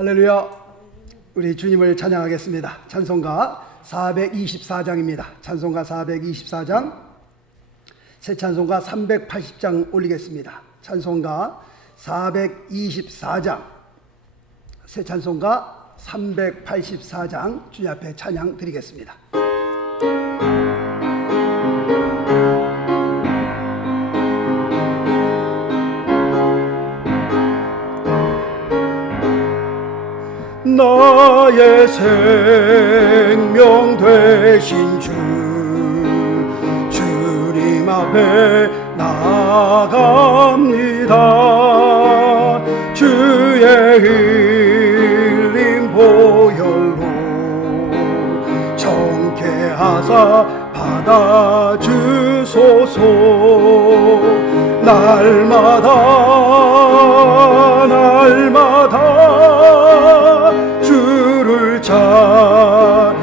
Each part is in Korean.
할렐루야. 우리 주님을 찬양하겠습니다. 찬송가 424장입니다. 찬송가 424장, 새 찬송가 380장 올리겠습니다. 찬송가 424장, 새 찬송가 384장 주님 앞에 찬양 드리겠습니다. 나의 생명 되신 주님 앞에 나아갑니다. 주의 흘린 보혈로 정케하사 받아주소서. 날마다 주를 찬송하겠네.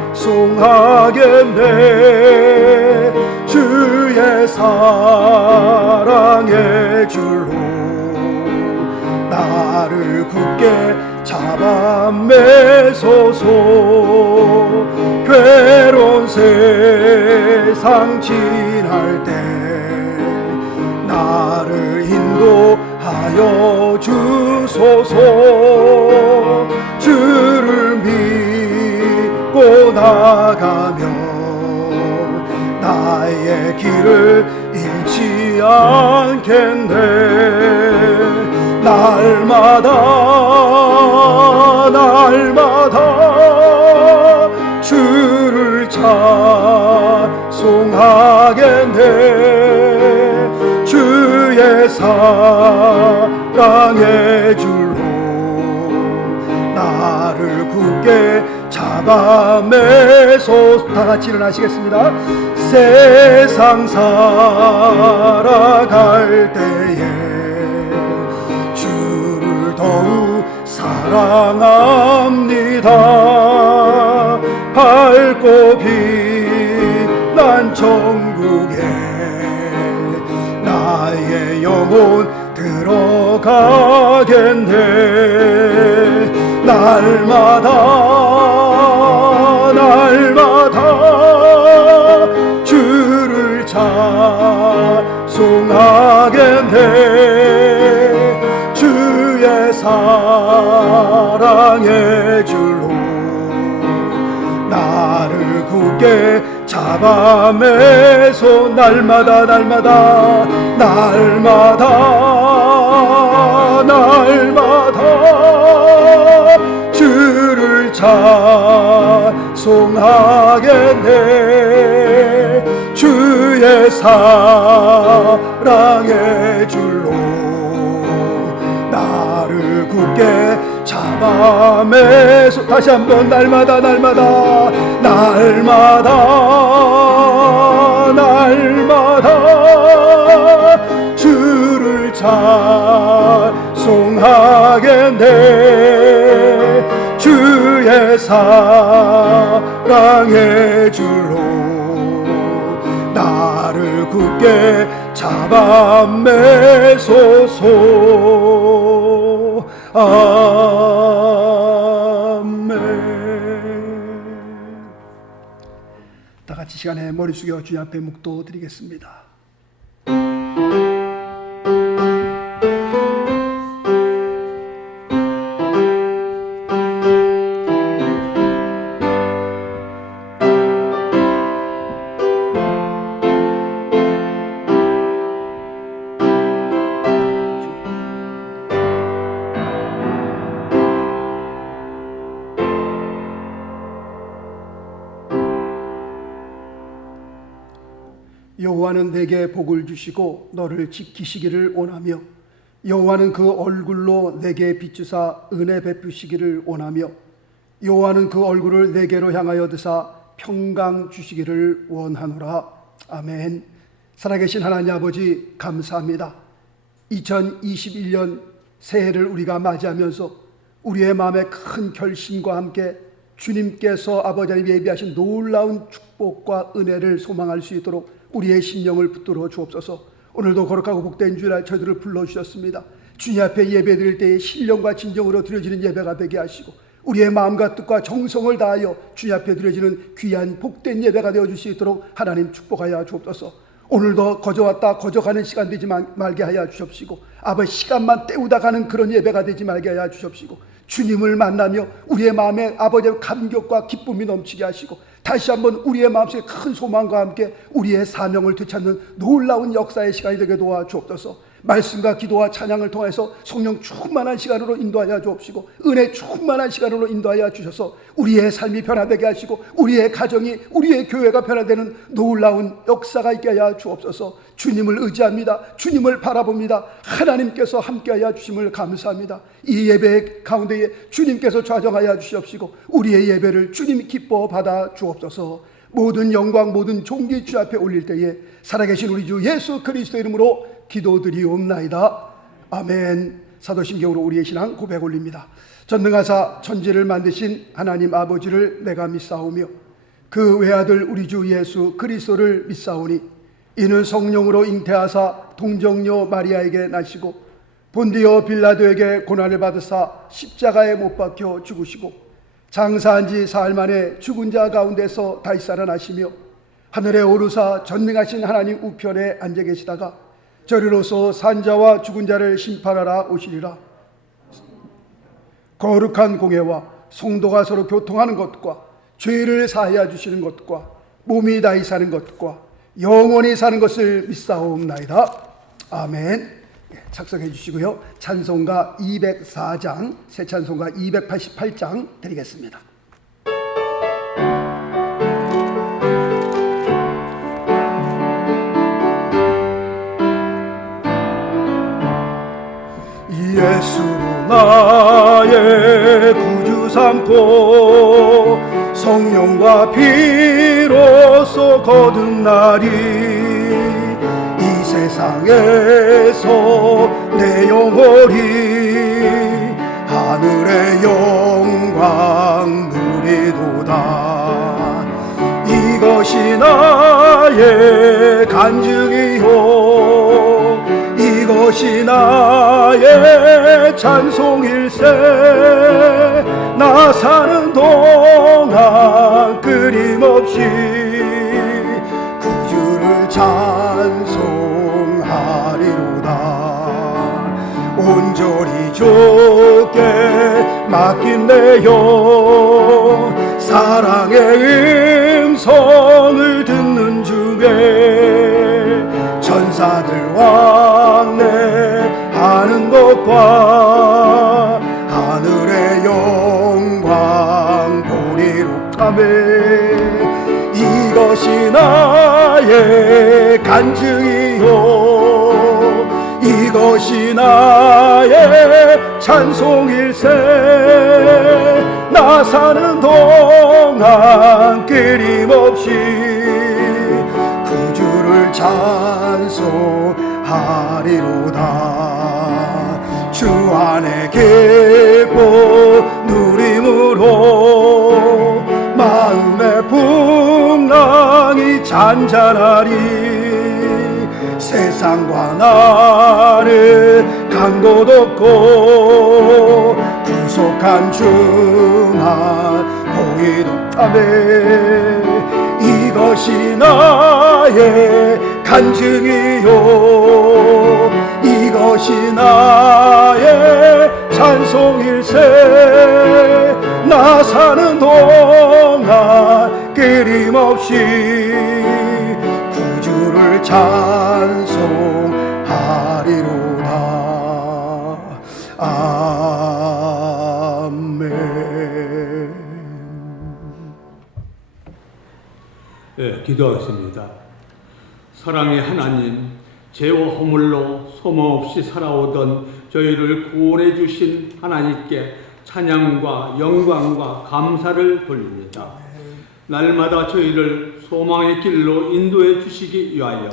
주의 사랑의 줄로 나를 굳게 잡아 매소서. 괴로운 세상 지날 때 나를 인도하여 주소서. 주를 믿고 나가며 나의 길을 잃지 않겠네. 날마다 주를 찬송하겠네. 주의 사랑의 줄로 나를 굳게 잡아 매소. 다같이 일어나시겠습니다. 세상 살아갈 때에 주를 더욱 사랑합니다. 밝고 빛난 천국에 나의 영혼 들어가겠네. 날마다 주를 찬송하겠네. 주의 사랑의 줄로 나를 굳게 잡아 매소. 날마다 주를 찬송하겠네. 주의 사랑의 줄로 나를 굳게 잡아 매소. 다시 한번 날마다 주를 찬송하겠네. 주의 사랑의 줄로 나를 굳게 잡아 매소서. 아멘. 다같이 시간에 머리 숙여 주님 앞에 묵도 드리겠습니다. 여호와는 내게 복을 주시고 너를 지키시기를 원하며 여호와는 그 얼굴로 내게 비추사 은혜 베푸시기를 원하며 여호와는 그 얼굴을 내게로 향하여 드사 평강 주시기를 원하노라. 아멘. 살아계신 하나님 아버지, 감사합니다. 2021년 새해를 우리가 맞이하면서 우리의 마음에 큰 결심과 함께 주님께서 아버지 하나님 예비하신 놀라운 축복과 은혜를 소망할 수 있도록 우리의 심령을 붙들어 주옵소서. 오늘도 거룩하고 복된 주일 저희들을 불러주셨습니다. 주님 앞에 예배 드릴 때에 신령과 진정으로 드려지는 예배가 되게 하시고 우리의 마음과 뜻과 정성을 다하여 주님 앞에 드려지는 귀한 복된 예배가 되어줄 수 있도록 하나님 축복하여 주옵소서. 오늘도 거저왔다 거저가는 시간 되지 말게 하여 주옵시고 아버지 시간만 때우다 가는 그런 예배가 되지 말게 하여 주옵시고 주님을 만나며 우리의 마음에 아버지의 감격과 기쁨이 넘치게 하시고 다시 한번 우리의 마음속에 큰 소망과 함께 우리의 사명을 되찾는 놀라운 역사의 시간이 되게 도와주옵소서. 말씀과 기도와 찬양을 통해서 성령 충만한 시간으로 인도하여 주옵시고 은혜 충만한 시간으로 인도하여 주셔서 우리의 삶이 변화되게 하시고 우리의 가정이 우리의 교회가 변화되는 놀라운 역사가 있게 하여 주옵소서. 주님을 의지합니다. 주님을 바라봅니다. 하나님께서 함께하여 주심을 감사합니다. 이 예배 가운데에 주님께서 좌정하여 주시옵시고 우리의 예배를 주님 기뻐 받아 주옵소서. 모든 영광 모든 존귀 주 앞에 올릴 때에 살아계신 우리 주 예수 그리스도 이름으로 기도드리옵나이다. 아멘. 사도신경으로 우리의 신앙 고백 올립니다. 전능하사 천지를 만드신 하나님 아버지를 내가 믿사오며 그 외아들 우리 주 예수 그리스도를 믿사오니 이는 성령으로 잉태하사 동정녀 마리아에게 나시고 본디오 빌라도에게 고난을 받으사 십자가에 못 박혀 죽으시고 장사한 지 사흘 만에 죽은 자 가운데서 다시 살아나시며 하늘에 오르사 전능하신 하나님 우편에 앉아 계시다가 저리로서 산자와 죽은 자를 심판하라 오시리라. 거룩한 공회와 성도가 서로 교통하는 것과 죄를 사하여 주시는 것과 몸이 다시 사는 것과 영원히 사는 것을 믿사옵나이다. 아멘. 착석해 주시고요. 찬송가 204장, 새 찬송가 288장 드리겠습니다. 예수로 나의 구주 삼고 성령과 피로써 거듭 날이 이 세상에서 내 영혼이 하늘의 영광 누리도다. 이것이 나의 간증이요 이것이 나의 찬송일세. 나 사는 동안 끊임없이 구주를 찬송하리로다. 온전히 주께 맡긴 내 영 사랑의 음성을 듣는 중에 천사들 왕래하는 것과 하늘의 영광 보리로 하매 이것이 나의 간증이요 이것이 나의 찬송일세. 나 사는 동안 끊임없이 구주를 찬송하리로다. 주 안에 기뻐 누림으로 마음의 풍랑이 잔잔하리. 세상과 나를 간 곳 없고 구속한 주만 보이도 하매 이것이 나의 간증이요 이것이 나의 찬송일세. 나 사는 동안 끊임없이 구주를 찬송하리로다. 아멘. 네, 기도하겠습니다. 사랑의 하나님, 죄와 허물로 소망없이 살아오던 저희를 구원해 주신 하나님께 찬양과 영광과 감사를 돌립니다. 날마다 저희를 소망의 길로 인도해 주시기 위하여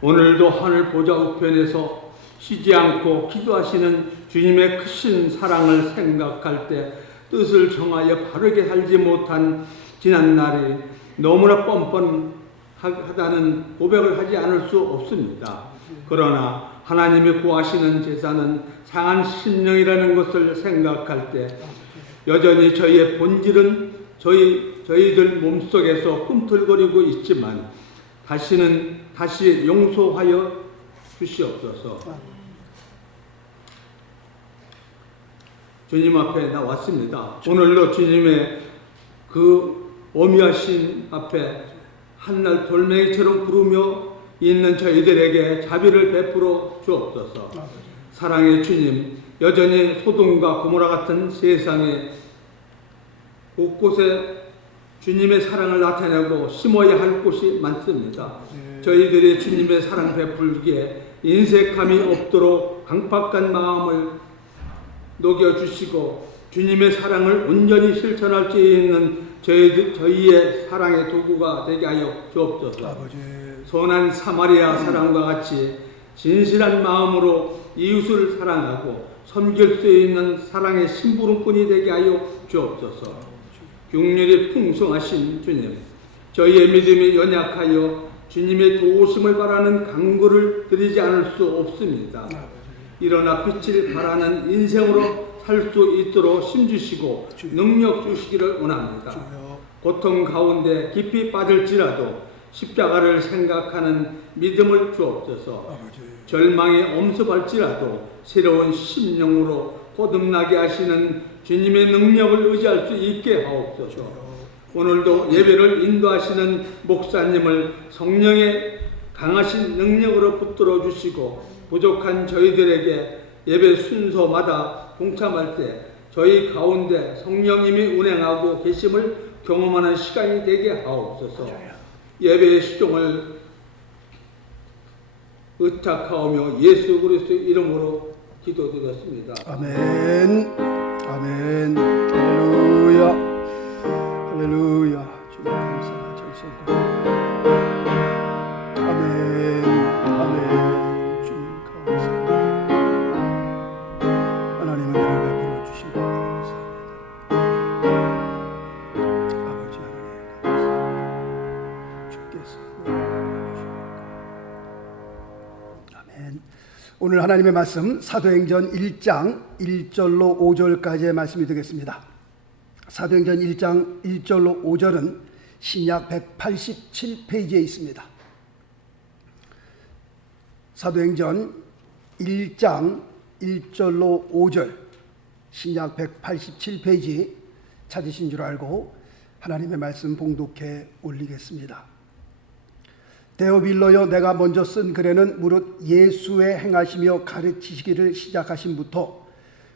오늘도 하늘 보좌 우편에서 쉬지 않고 기도하시는 주님의 크신 사랑을 생각할 때 뜻을 정하여 바르게 살지 못한 지난날이 너무나 뻔뻔하다는 고백을 하지 않을 수 없습니다. 그러나 하나님이 구하시는 제사는 상한 심령이라는 것을 생각할 때 여전히 저희의 본질은 저희들 몸속에서 꿈틀거리고 있지만 다시 용서하여 주시옵소서. 주님 앞에 나왔습니다. 오늘도 주님의 그 오미하신 앞에 한날 돌멩이처럼 부르며 있는 저희들에게 자비를 베풀어 주옵소서. 사랑의 주님, 여전히 소돔과 고모라 같은 세상에 곳곳에 주님의 사랑을 나타내고 심어야 할 곳이 많습니다. 저희들이 주님의 사랑 베풀기에 인색함이 없도록 강팍한 마음을 녹여주시고 주님의 사랑을 온전히 실천할 수 있는 저희의 사랑의 도구가 되게 하여 주옵소서. 선한 사마리아 사랑과 같이 진실한 마음으로 이웃을 사랑하고 섬길 수 있는 사랑의 심부름꾼이 되게 하여 주옵소서. 긍휼이 풍성하신 주님, 저희의 믿음이 연약하여 주님의 도우심을 바라는 간구를 드리지 않을 수 없습니다. 일어나 빛을 바라는 인생으로 살 수 있도록 힘주시고 능력 주시기를 원합니다. 고통 가운데 깊이 빠질지라도 십자가를 생각하는 믿음을 주옵소서. 절망에 엄습할지라도 새로운 심령으로 거듭나게 하시는 주님의 능력을 의지할 수 있게 하옵소서. 오늘도 예배를 인도하시는 목사님을 성령의 강하신 능력으로 붙들어 주시고 부족한 저희들에게 예배 순서마다 동참할 때 저희 가운데 성령님이 운행하고 계심을 경험하는 시간이 되게 하옵소서. 예배의 시종을 의탁하오며 예수 그리스도의 이름으로 기도드렸습니다. 아멘. 아멘. 할렐루야. 할렐루야. 주님 감사 절성합니다. 아멘. 아멘. 주님 감사합니다. 하나님은 은혜를 베풀어 주신 것 감사합니다. 아버지 하나님 감사합니다. 주께서 아멘. 오늘 하나님의 말씀 사도행전 1장 1절로 5절까지의 말씀이 되겠습니다. 사도행전 1장 1절로 5절은 신약 187페이지에 있습니다. 사도행전 1장 1절로 5절 신약 187페이지 찾으신 줄 알고 하나님의 말씀 봉독해 올리겠습니다. 데오빌로여, 내가 먼저 쓴 글에는 무릇 예수의 행하시며 가르치시기를 시작하신부터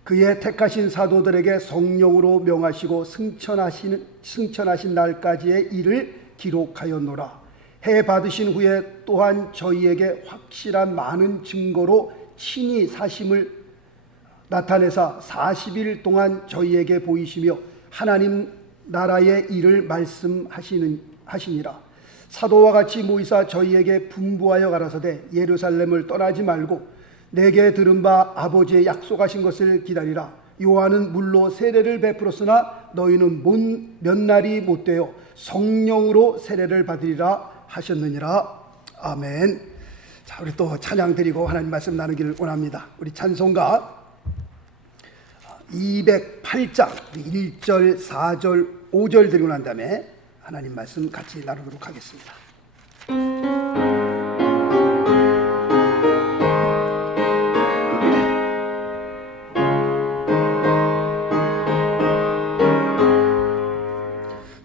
그의 택하신 사도들에게 성령으로 명하시고 승천하신 날까지의 일을 기록하였노라. 해 받으신 후에 또한 저희에게 확실한 많은 증거로 친히 사심을 나타내사 40일 동안 저희에게 보이시며 하나님 나라의 일을 말씀하시니라. 사도와 같이 모이사 저희에게 분부하여 가라사대 예루살렘을 떠나지 말고 내게 들은 바 아버지의 약속하신 것을 기다리라. 요한은 물로 세례를 베풀었으나 너희는 몇 날이 못되어 성령으로 세례를 받으리라 하셨느니라. 아멘. 자, 우리 또 찬양 드리고 하나님 말씀 나누기를 원합니다. 우리 찬송가 208장 1절, 4절, 5절 드리고 난 다음에 하나님 말씀 같이 나누도록 하겠습니다.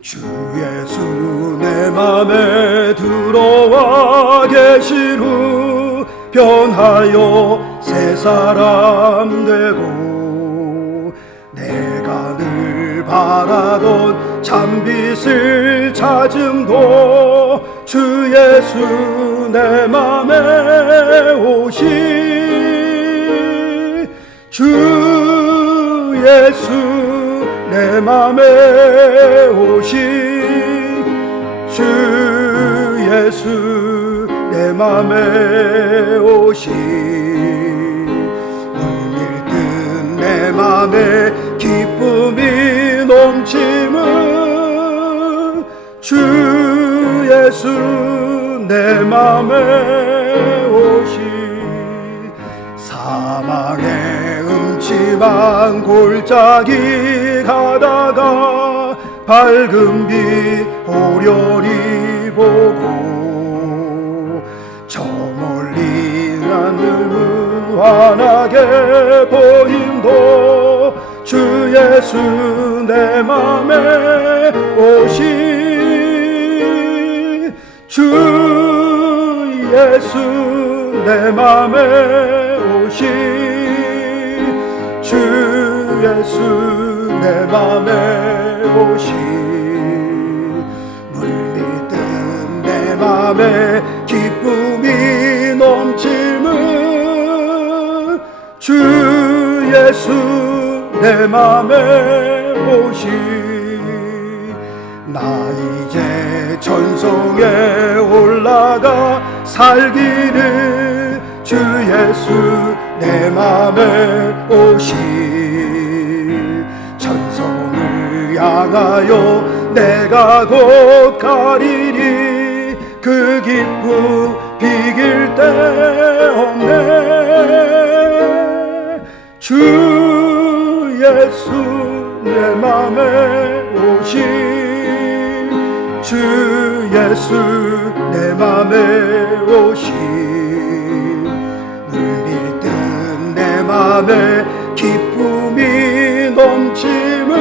주 예수 내 맘에 들어와 계신 후 변하여 새 사람 되고 내가 늘 바라던 참빛을 찾음도 주 예수 내 맘에 오시 주 예수 내 맘에 오시 주 예수 내 맘에 오시 물밀듯 내 맘에 기쁨이 넘치는 주 예수 내 맘에 오시 사망의 음침한 골짜기 가다가 밝은 빛 오려니 보고 저 멀리 하늘은 환하게 보임도 주 예수 내 맘에 오시 주 예수 내 맘에 오시 주 예수 내 맘에 오시 물밀듯 내 맘에 기쁨이 넘치는 주 예수 내 맘에 오시 나 이제 천성에 올라가 살기를 주 예수 내 맘에 오시 천성을 향하여 내가 곧 가리리 그 기쁨 비길 데 없네 주 예수 내 맘에 오시 주 예수 내 맘에 오시 물밀듯 내 맘에 기쁨이 넘치는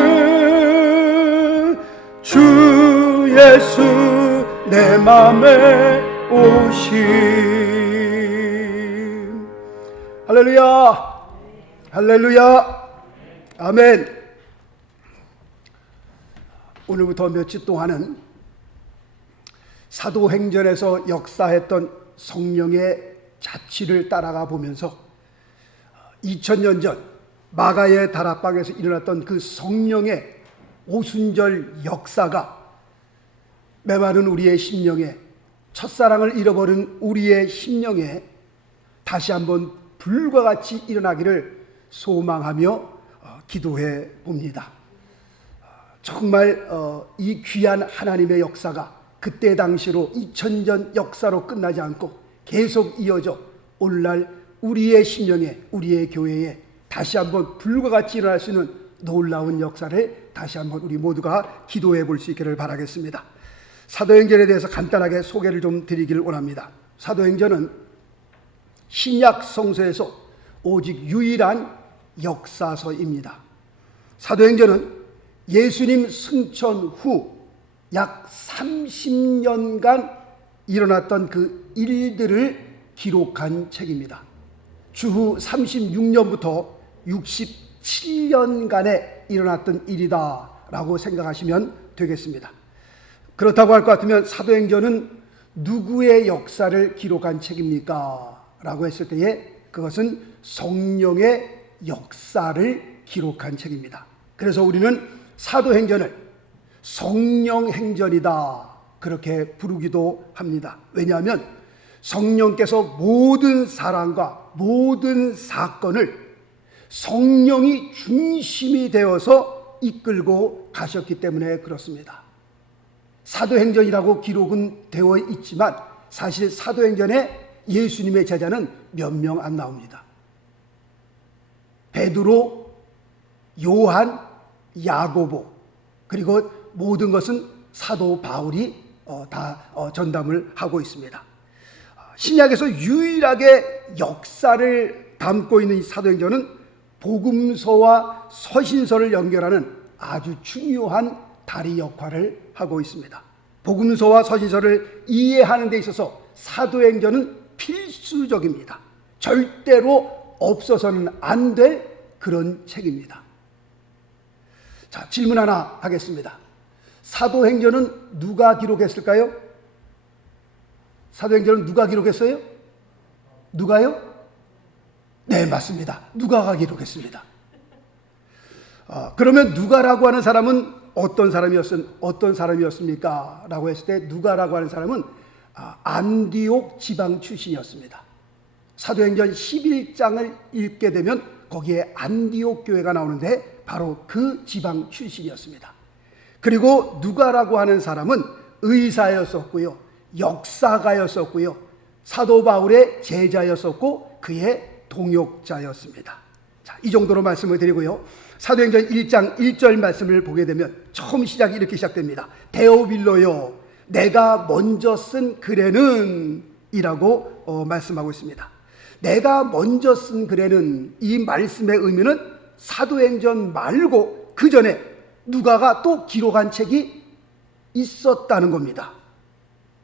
주 예수 내 맘에 오시 할렐루야 할렐루야 아멘. 오늘부터 며칠 동안은 사도행전에서 역사했던 성령의 자취를 따라가 보면서 2000년 전 마가의 다락방에서 일어났던 그 성령의 오순절 역사가 메마른 우리의 심령에 첫사랑을 잃어버린 우리의 심령에 다시 한번 불과 같이 일어나기를 소망하며 기도해 봅니다. 정말 이 귀한 하나님의 역사가 그때 당시로 2000년 역사로 끝나지 않고 계속 이어져 오늘날 우리의 심령에 우리의 교회에 다시 한번 불과 같이 일어날 수 있는 놀라운 역사를 다시 한번 우리 모두가 기도해 볼 수 있기를 바라겠습니다. 사도행전에 대해서 간단하게 소개를 좀 드리기를 원합니다. 사도행전은 신약 성서에서 오직 유일한 역사서입니다. 사도행전은 예수님 승천 후 약 30년간 일어났던 그 일들을 기록한 책입니다. 주후 36년부터 67년간에 일어났던 일이다 라고 생각하시면 되겠습니다. 그렇다고 할 것 같으면 사도행전은 누구의 역사를 기록한 책입니까? 라고 했을 때에 그것은 성령의 역사를 기록한 책입니다. 그래서 우리는 사도행전을 성령행전이다 그렇게 부르기도 합니다. 왜냐하면 성령께서 모든 사랑과 모든 사건을 성령이 중심이 되어서 이끌고 가셨기 때문에 그렇습니다. 사도행전이라고 기록은 되어 있지만 사실 사도행전에 예수님의 제자는 몇 명 안 나옵니다. 베드로, 요한, 야고보 그리고 모든 것은 사도 바울이 다 전담을 하고 있습니다. 신약에서 유일하게 역사를 담고 있는 이 사도행전은 복음서와 서신서를 연결하는 아주 중요한 다리 역할을 하고 있습니다. 복음서와 서신서를 이해하는 데 있어서 사도행전은 필수적입니다. 절대로 없어서는 안 될 그런 책입니다. 자, 질문 하나 하겠습니다. 사도행전은 누가 기록했을까요? 사도행전은 누가 기록했어요? 누가요? 네, 맞습니다. 누가가 기록했습니다. 그러면 누가라고 하는 사람은 어떤 사람이었습니까? 라고 했을 때 누가라고 하는 사람은 안디옥 지방 출신이었습니다. 사도행전 11장을 읽게 되면 거기에 안디옥 교회가 나오는데 바로 그 지방 출신이었습니다. 그리고 누가라고 하는 사람은 의사였었고요, 역사가였었고요, 사도 바울의 제자였었고 그의 동역자였습니다. 자, 이 정도로 말씀을 드리고요. 사도행전 1장 1절 말씀을 보게 되면 처음 시작이 이렇게 시작됩니다. 데오빌로요, 내가 먼저 쓴 글에는 이라고 말씀하고 있습니다. 내가 먼저 쓴 글에는, 이 말씀의 의미는 사도행전 말고 그 전에 누가가 또 기록한 책이 있었다는 겁니다.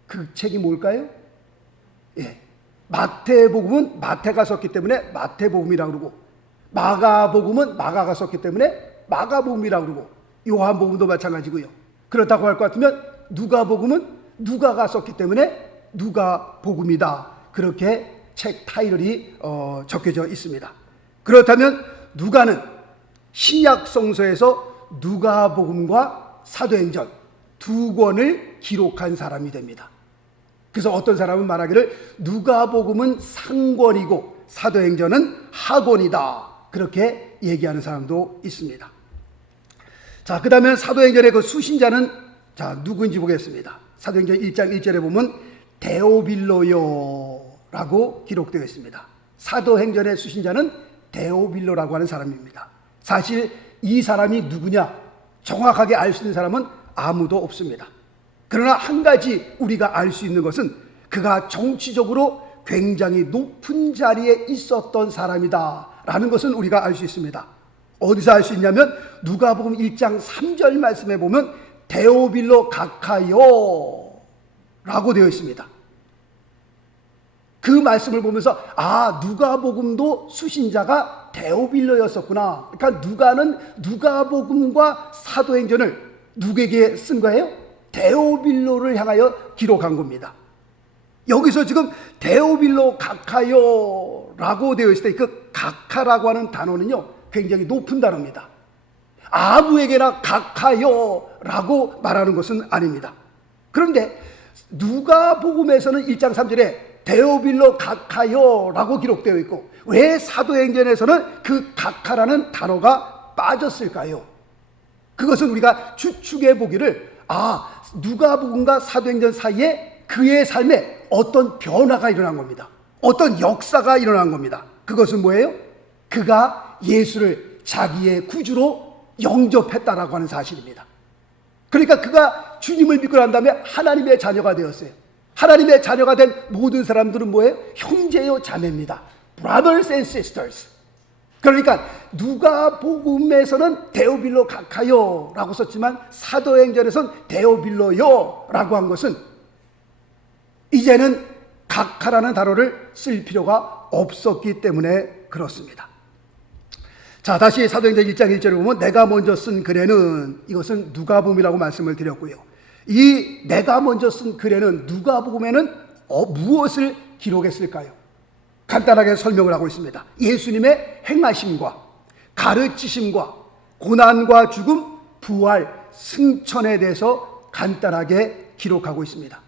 그 책이 뭘까요? 예, 마태복음은 마태가 썼기 때문에 마태복음이라고 그러고, 마가복음은 마가가 썼기 때문에 마가복음이라고 그러고, 요한복음도 마찬가지고요. 그렇다고 할 것 같으면 누가복음은 누가가 썼기 때문에 누가복음이다, 그렇게 책 타이틀이 적혀져 있습니다. 그렇다면 누가는 신약 성서에서 누가복음과 사도행전 두 권을 기록한 사람이 됩니다. 그래서 어떤 사람은 말하기를 누가복음은 상권이고 사도행전은 하권이다, 그렇게 얘기하는 사람도 있습니다. 자, 그 다음에 사도행전의 그 수신자는 누구인지 보겠습니다. 사도행전 1장 1절에 보면 데오빌로요 라고 기록되어 있습니다. 사도행전의 수신자는 데오빌로라고 하는 사람입니다. 사실 이 사람이 누구냐 정확하게 알 수 있는 사람은 아무도 없습니다. 그러나 한 가지 우리가 알 수 있는 것은 그가 정치적으로 굉장히 높은 자리에 있었던 사람이다 라는 것은 우리가 알 수 있습니다. 어디서 알 수 있냐면 누가복음 1장 3절 말씀에 보면 데오빌로 가카요 라고 되어 있습니다. 그 말씀을 보면서 누가복음도 수신자가 데오빌로였었구나. 그러니까 누가는 누가복음과 사도행전을 누구에게 쓴 거예요? 데오빌로를 향하여 기록한 겁니다. 여기서 지금 데오빌로 가카요 라고 되어 있을 때 그 가카라고 하는 단어는요 굉장히 높은 단어입니다. 아무에게나 가카요 라고 말하는 것은 아닙니다. 그런데 누가복음에서는 1장 3절에 데오빌로 가카요 라고 기록되어 있고, 왜 사도행전에서는 그 가카라는 단어가 빠졌을까요? 그것은 우리가 추측해 보기를 누가복음과 사도행전 사이에 그의 삶에 어떤 변화가 일어난 겁니다. 어떤 역사가 일어난 겁니다. 그것은 뭐예요? 그가 예수를 자기의 구주로 영접했다라고 하는 사실입니다. 그러니까 그가 주님을 믿고 난 다음에 하나님의 자녀가 되었어요. 하나님의 자녀가 된 모든 사람들은 뭐예요? 형제요 자매입니다. Brothers and sisters. 그러니까 누가복음에서는 데오빌로 가카요 라고 썼지만 사도행전에서는 데오빌로요 라고 한 것은 이제는 가카라는 단어를 쓸 필요가 없었기 때문에 그렇습니다. 자, 다시 사도행전 1장 1절에 보면 내가 먼저 쓴 글에는, 이것은 누가복음이라고 말씀을 드렸고요. 이 내가 먼저 쓴 글에는 누가복음에는 무엇을 기록했을까요? 간단하게 설명을 하고 있습니다. 예수님의 행하심과 가르치심과 고난과 죽음, 부활, 승천에 대해서 간단하게 기록하고 있습니다.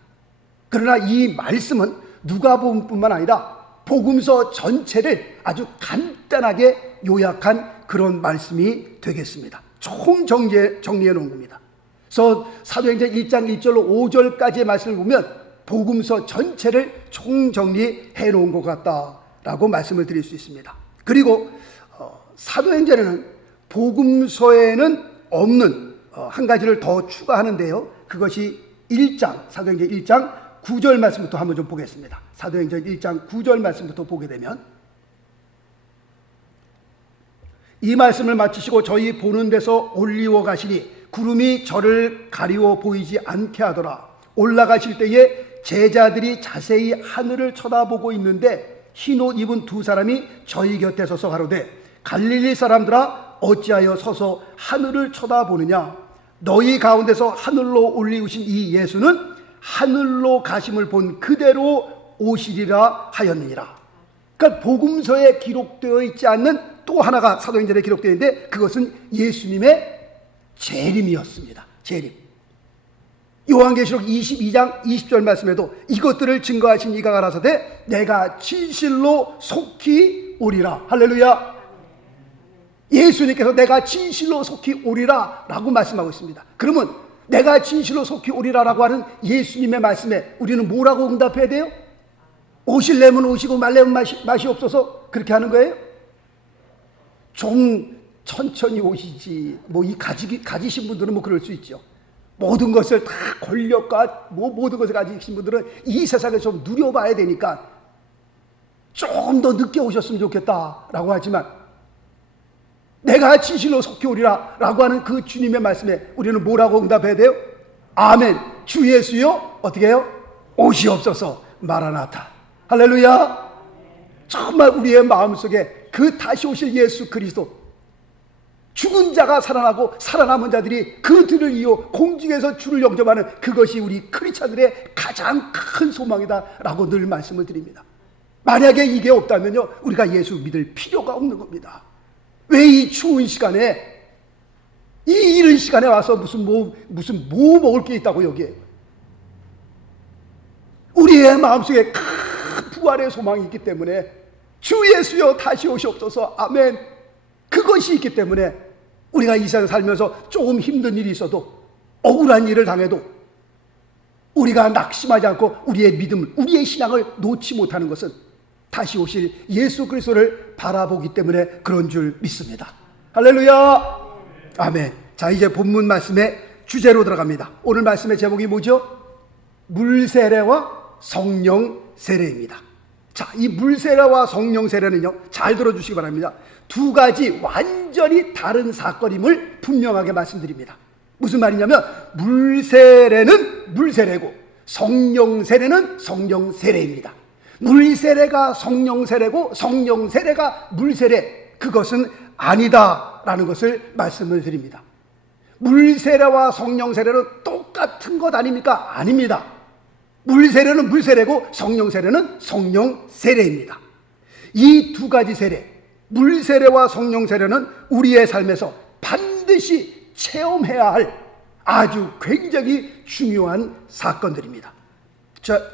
그러나 이 말씀은 누가복음뿐만 아니라 복음서 전체를 아주 간단하게 요약한 그런 말씀이 되겠습니다. 총 정리해 놓은 겁니다. 그래서 사도행전 1장 1절로 5절까지의 말씀을 보면 복음서 전체를 총정리해 놓은 것 같다라고 말씀을 드릴 수 있습니다. 그리고 사도행전에는 복음서에는 없는 한 가지를 더 추가하는데요. 그것이 1장, 사도행전 1장 9절 말씀부터 한번 좀 보겠습니다. 사도행전 1장 9절 말씀부터 보게 되면 이 말씀을 마치시고 저희 보는 데서 올리워 가시니 구름이 저를 가리워 보이지 않게 하더라. 올라가실 때에 제자들이 자세히 하늘을 쳐다보고 있는데 흰옷 입은 두 사람이 저희 곁에 서서 가로되 갈릴리 사람들아 어찌하여 서서 하늘을 쳐다보느냐. 너희 가운데서 하늘로 올리우신 이 예수는 하늘로 가심을 본 그대로 오시리라 하였느니라. 그러니까 복음서에 기록되어 있지 않는 또 하나가 사도행전에 기록되어 있는데 그것은 예수님의 재림이었습니다. 재림. 요한계시록 22장 20절 말씀에도 이것들을 증거하신 이가 가라사대 내가 진실로 속히 오리라. 할렐루야. 예수님께서 내가 진실로 속히 오리라 라고 말씀하고 있습니다. 그러면 내가 진실로 속히 오리라 라고 하는 예수님의 말씀에 우리는 뭐라고 응답해야 돼요? 오실래면 오시고 말래면 맛이 없어서 그렇게 하는 거예요? 좀 천천히 오시지. 뭐 이 가지신 분들은 뭐 그럴 수 있죠. 모든 것을 다 권력과 모든 것을 가지신 분들은 이 세상에 좀 누려봐야 되니까 조금 더 늦게 오셨으면 좋겠다라고 하지만, 내가 진실로 속히 오리라 라고 하는 그 주님의 말씀에 우리는 뭐라고 응답해야 돼요? 아멘. 주 예수여 어떻게 해요? 오시옵소서. 마라나타. 할렐루야. 정말 우리의 마음속에 그 다시 오실 예수 그리스도, 죽은 자가 살아나고 살아남은 자들이 그 뒤를 이어 공중에서 주를 영접하는 그것이 우리 크리스찬들의 가장 큰 소망이다라고 늘 말씀을 드립니다. 만약에 이게 없다면요, 우리가 예수 믿을 필요가 없는 겁니다. 왜 이 추운 시간에, 이 이른 시간에 와서 무슨 뭐 먹을 게 있다고 여기에. 우리의 마음속에 큰 부활의 소망이 있기 때문에 주 예수여 다시 오시옵소서. 아멘. 그것이 있기 때문에 우리가 이 세상 살면서 조금 힘든 일이 있어도, 억울한 일을 당해도 우리가 낙심하지 않고 우리의 믿음을, 우리의 신앙을 놓지 못하는 것은 다시 오실 예수 그리스도를 바라보기 때문에 그런 줄 믿습니다. 할렐루야. 아멘. 자, 이제 본문 말씀의 주제로 들어갑니다. 오늘 말씀의 제목이 뭐죠? 물세례와 성령 세례입니다. 자, 이 물세례와 성령 세례는요, 잘 들어주시기 바랍니다. 두 가지 완전히 다른 사건임을 분명하게 말씀드립니다. 무슨 말이냐면, 물세례는 물세례고 성령 세례는 성령 세례입니다. 물세례가 성령 세례고 성령 세례가 물세례, 그것은 아니다라는 것을 말씀을 드립니다. 물세례와 성령 세례는 똑같은 것 아닙니까? 아닙니다. 물세례는 물세례고 성령 세례는 성령 세례입니다. 이 두 가지 세례, 물세례와 성령 세례는 우리의 삶에서 반드시 체험해야 할 아주 굉장히 중요한 사건들입니다.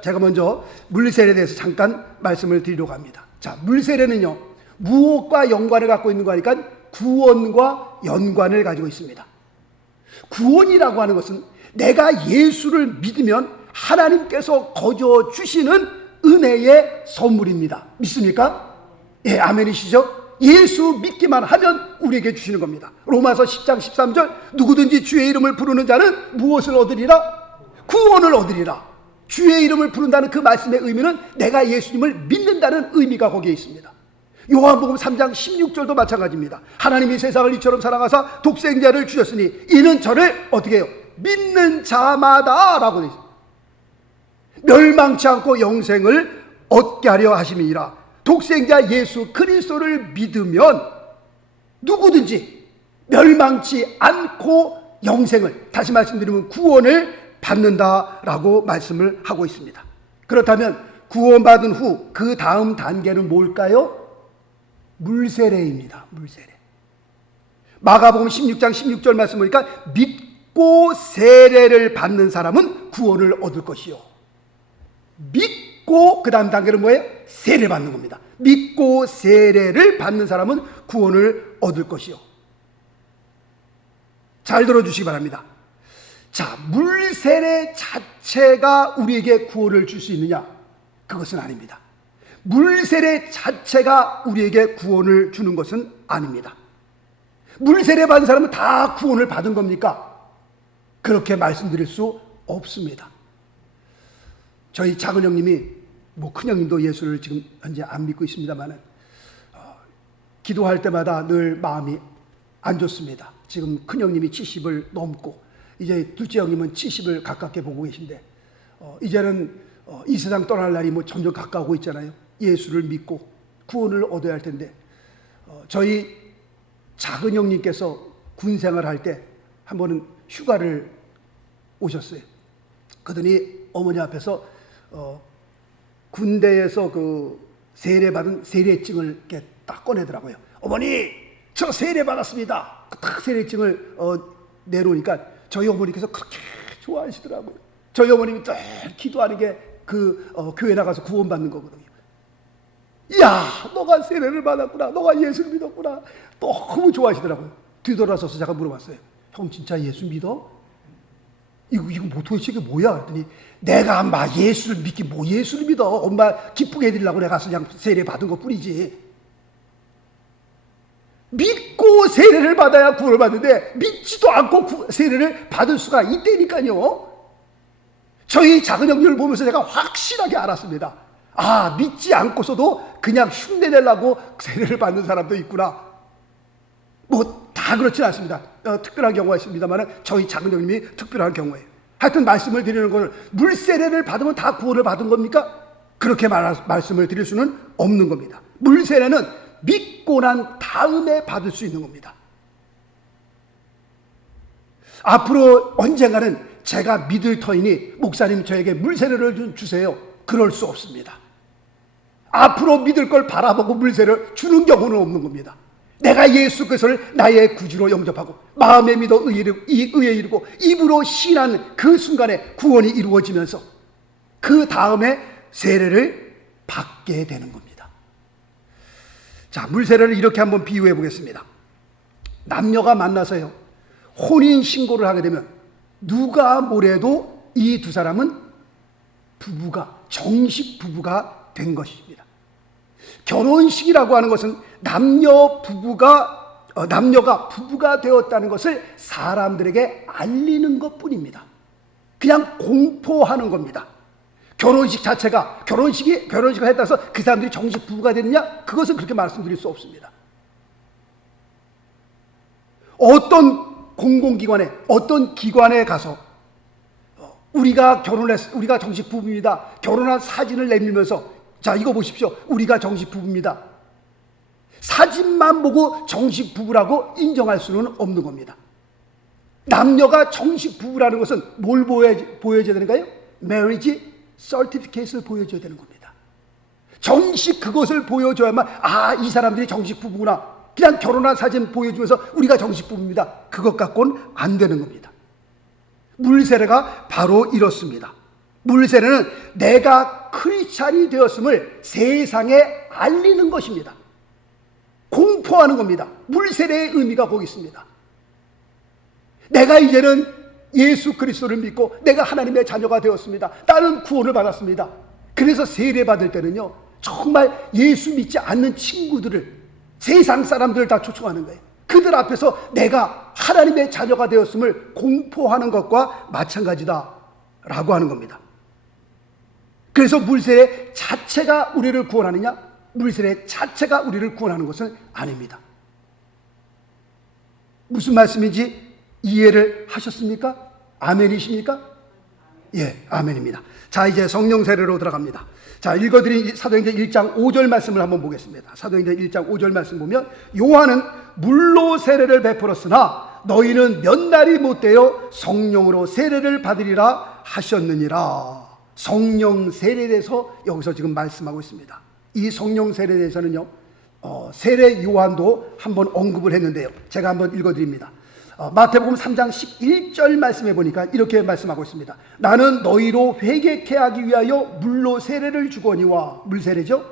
제가 먼저 물세례에 대해서 잠깐 말씀을 드리려고 합니다. 자, 물세례는요, 무엇과 연관을 갖고 있는 거니까 구원과 연관을 가지고 있습니다. 구원이라고 하는 것은 내가 예수를 믿으면 하나님께서 거저 주시는 은혜의 선물입니다. 믿습니까? 예, 아멘이시죠? 예수 믿기만 하면 우리에게 주시는 겁니다. 로마서 10장 13절, 누구든지 주의 이름을 부르는 자는 무엇을 얻으리라? 구원을 얻으리라. 주의 이름을 부른다는 그 말씀의 의미는 내가 예수님을 믿는다는 의미가 거기에 있습니다. 요한복음 3장 16절도 마찬가지입니다. 하나님이 세상을 이처럼 사랑하사 독생자를 주셨으니 이는 저를 어떻게 해요? 믿는 자마다 라고 되어 있습니다. 멸망치 않고 영생을 얻게 하려 하심이니라. 독생자 예수 그리스도를 믿으면 누구든지 멸망치 않고 영생을, 다시 말씀드리면 구원을 받는다라고 말씀을 하고 있습니다. 그렇다면 구원받은 후 그 다음 단계는 뭘까요? 물세례입니다. 물세례. 마가복음 16장 16절 말씀 보니까 믿고 세례를 받는 사람은 구원을 얻을 것이요. 믿고 그 다음 단계는 뭐예요? 세례 받는 겁니다. 믿고 세례를 받는 사람은 구원을 얻을 것이요. 잘 들어주시기 바랍니다. 자, 물세례 자체가 우리에게 구원을 줄 수 있느냐? 그것은 아닙니다. 물세례 자체가 우리에게 구원을 주는 것은 아닙니다. 물세례 받은 사람은 다 구원을 받은 겁니까? 그렇게 말씀드릴 수 없습니다. 저희 작은 형님이, 뭐 큰 형님도 예수를 지금 현재 안 믿고 있습니다만, 기도할 때마다 늘 마음이 안 좋습니다. 지금 큰 형님이 70을 넘고 이제 둘째 형님은 70을 가깝게 보고 계신데, 이제는 이 세상 떠날 날이 뭐 점점 가까우고 있잖아요. 예수를 믿고 구원을 얻어야 할 텐데, 저희 작은 형님께서 군 생활할 때 한 번은 휴가를 오셨어요. 그러더니 어머니 앞에서 군대에서 그 세례받은 세례증을 이렇게 딱 꺼내더라고요. 어머니, 저 세례 받았습니다. 딱 세례증을 내놓으니까 저희 어머니께서 그렇게 좋아하시더라고요. 저희 어머님이 딱 기도하는 게 그 교회 나가서 구원받는 거거든요. 이야, 너가 세례를 받았구나, 너가 예수를 믿었구나, 너무 좋아하시더라고요. 뒤돌아서서 제가 물어봤어요. 형 진짜 예수 믿어? 이거 뭐 도대체 이게 뭐야? 그랬더니 내가 막 예수를 믿긴 뭐 예수를 믿어. 엄마 기쁘게 해드리려고 내가 가서 그냥 세례 받은 것 뿐이지. 믿고 세례를 받아야 구원을 받는데 믿지도 않고 세례를 받을 수가 있다니까요. 저희 작은 형님을 보면서 제가 확실하게 알았습니다. 아, 믿지 않고서도 그냥 흉내 내려고 세례를 받는 사람도 있구나. 뭐 다 그렇진 않습니다. 특별한 경우가 있습니다만 저희 작은 형님이 특별한 경우예요. 하여튼 말씀을 드리는 것은 물세례를 받으면 다 구원을 받은 겁니까? 그렇게 말씀을 드릴 수는 없는 겁니다. 물세례는 믿고 난 다음에 받을 수 있는 겁니다. 앞으로 언젠가는 제가 믿을 터이니 목사님 저에게 물세례를 좀 주세요. 그럴 수 없습니다. 앞으로 믿을 걸 바라보고 물세례를 주는 경우는 없는 겁니다. 내가 예수 그리스도를 나의 구주로 영접하고 마음에 믿어 의에 이르고 입으로 신한 그 순간에 구원이 이루어지면서 그 다음에 세례를 받게 되는 겁니다. 자, 물세례를 이렇게 한번 비유해 보겠습니다. 남녀가 만나서요 혼인 신고를 하게 되면 누가 뭐래도 이 두 사람은 정식 부부가 된 것입니다. 결혼식이라고 하는 것은 남녀가 부부가 되었다는 것을 사람들에게 알리는 것뿐입니다. 그냥 공포하는 겁니다. 결혼식 자체가 결혼식을 했다 해서 그 사람들이 정식 부부가 되느냐? 그것은 그렇게 말씀드릴 수 없습니다. 어떤 공공기관에 어떤 기관에 가서 우리가 정식 부부입니다. 결혼한 사진을 내밀면서 자, 이거 보십시오. 우리가 정식 부부입니다. 사진만 보고 정식 부부라고 인정할 수는 없는 겁니다. 남녀가 정식 부부라는 것은 뭘 보여줘야 되는가요? Marriage Certificate를 보여줘야 되는 겁니다. 정식 그것을 보여줘야만 이 사람들이 정식 부부구나. 그냥 결혼한 사진 보여주면서 우리가 정식 부부입니다. 그것 갖고는 안 되는 겁니다. 물세례가 바로 이렇습니다. 물세례는 내가 크리스찬이 되었음을 세상에 알리는 것입니다. 공포하는 겁니다. 물세례의 의미가 거기 있습니다. 내가 이제는 예수 그리스도를 믿고 내가 하나님의 자녀가 되었습니다. 나는 구원을 받았습니다. 그래서 세례 받을 때는요 정말 예수 믿지 않는 친구들을 세상 사람들을 다 초청하는 거예요. 그들 앞에서 내가 하나님의 자녀가 되었음을 공포하는 것과 마찬가지다 라고 하는 겁니다. 그래서 물세례 자체가 우리를 구원하느냐? 물세례 자체가 우리를 구원하는 것은 아닙니다. 무슨 말씀인지 이해를 하셨습니까? 아멘이십니까? 예, 아멘입니다. 자, 이제 성령 세례로 들어갑니다. 자, 읽어드린 사도행전 1장 5절 말씀을 한번 보겠습니다. 사도행전 1장 5절 말씀 보면 요한은 물로 세례를 베풀었으나 너희는 몇 날이 못되어 성령으로 세례를 받으리라 하셨느니라. 성령 세례에 대해서 여기서 지금 말씀하고 있습니다. 이 성령 세례에 대해서는요 세례 요한도 한번 언급을 했는데요, 제가 한번 읽어드립니다. 마태복음 3장 11절 말씀해 보니까 이렇게 말씀하고 있습니다. 나는 너희로 회개케 하기 위하여 물로 세례를 주거니와, 물세례죠.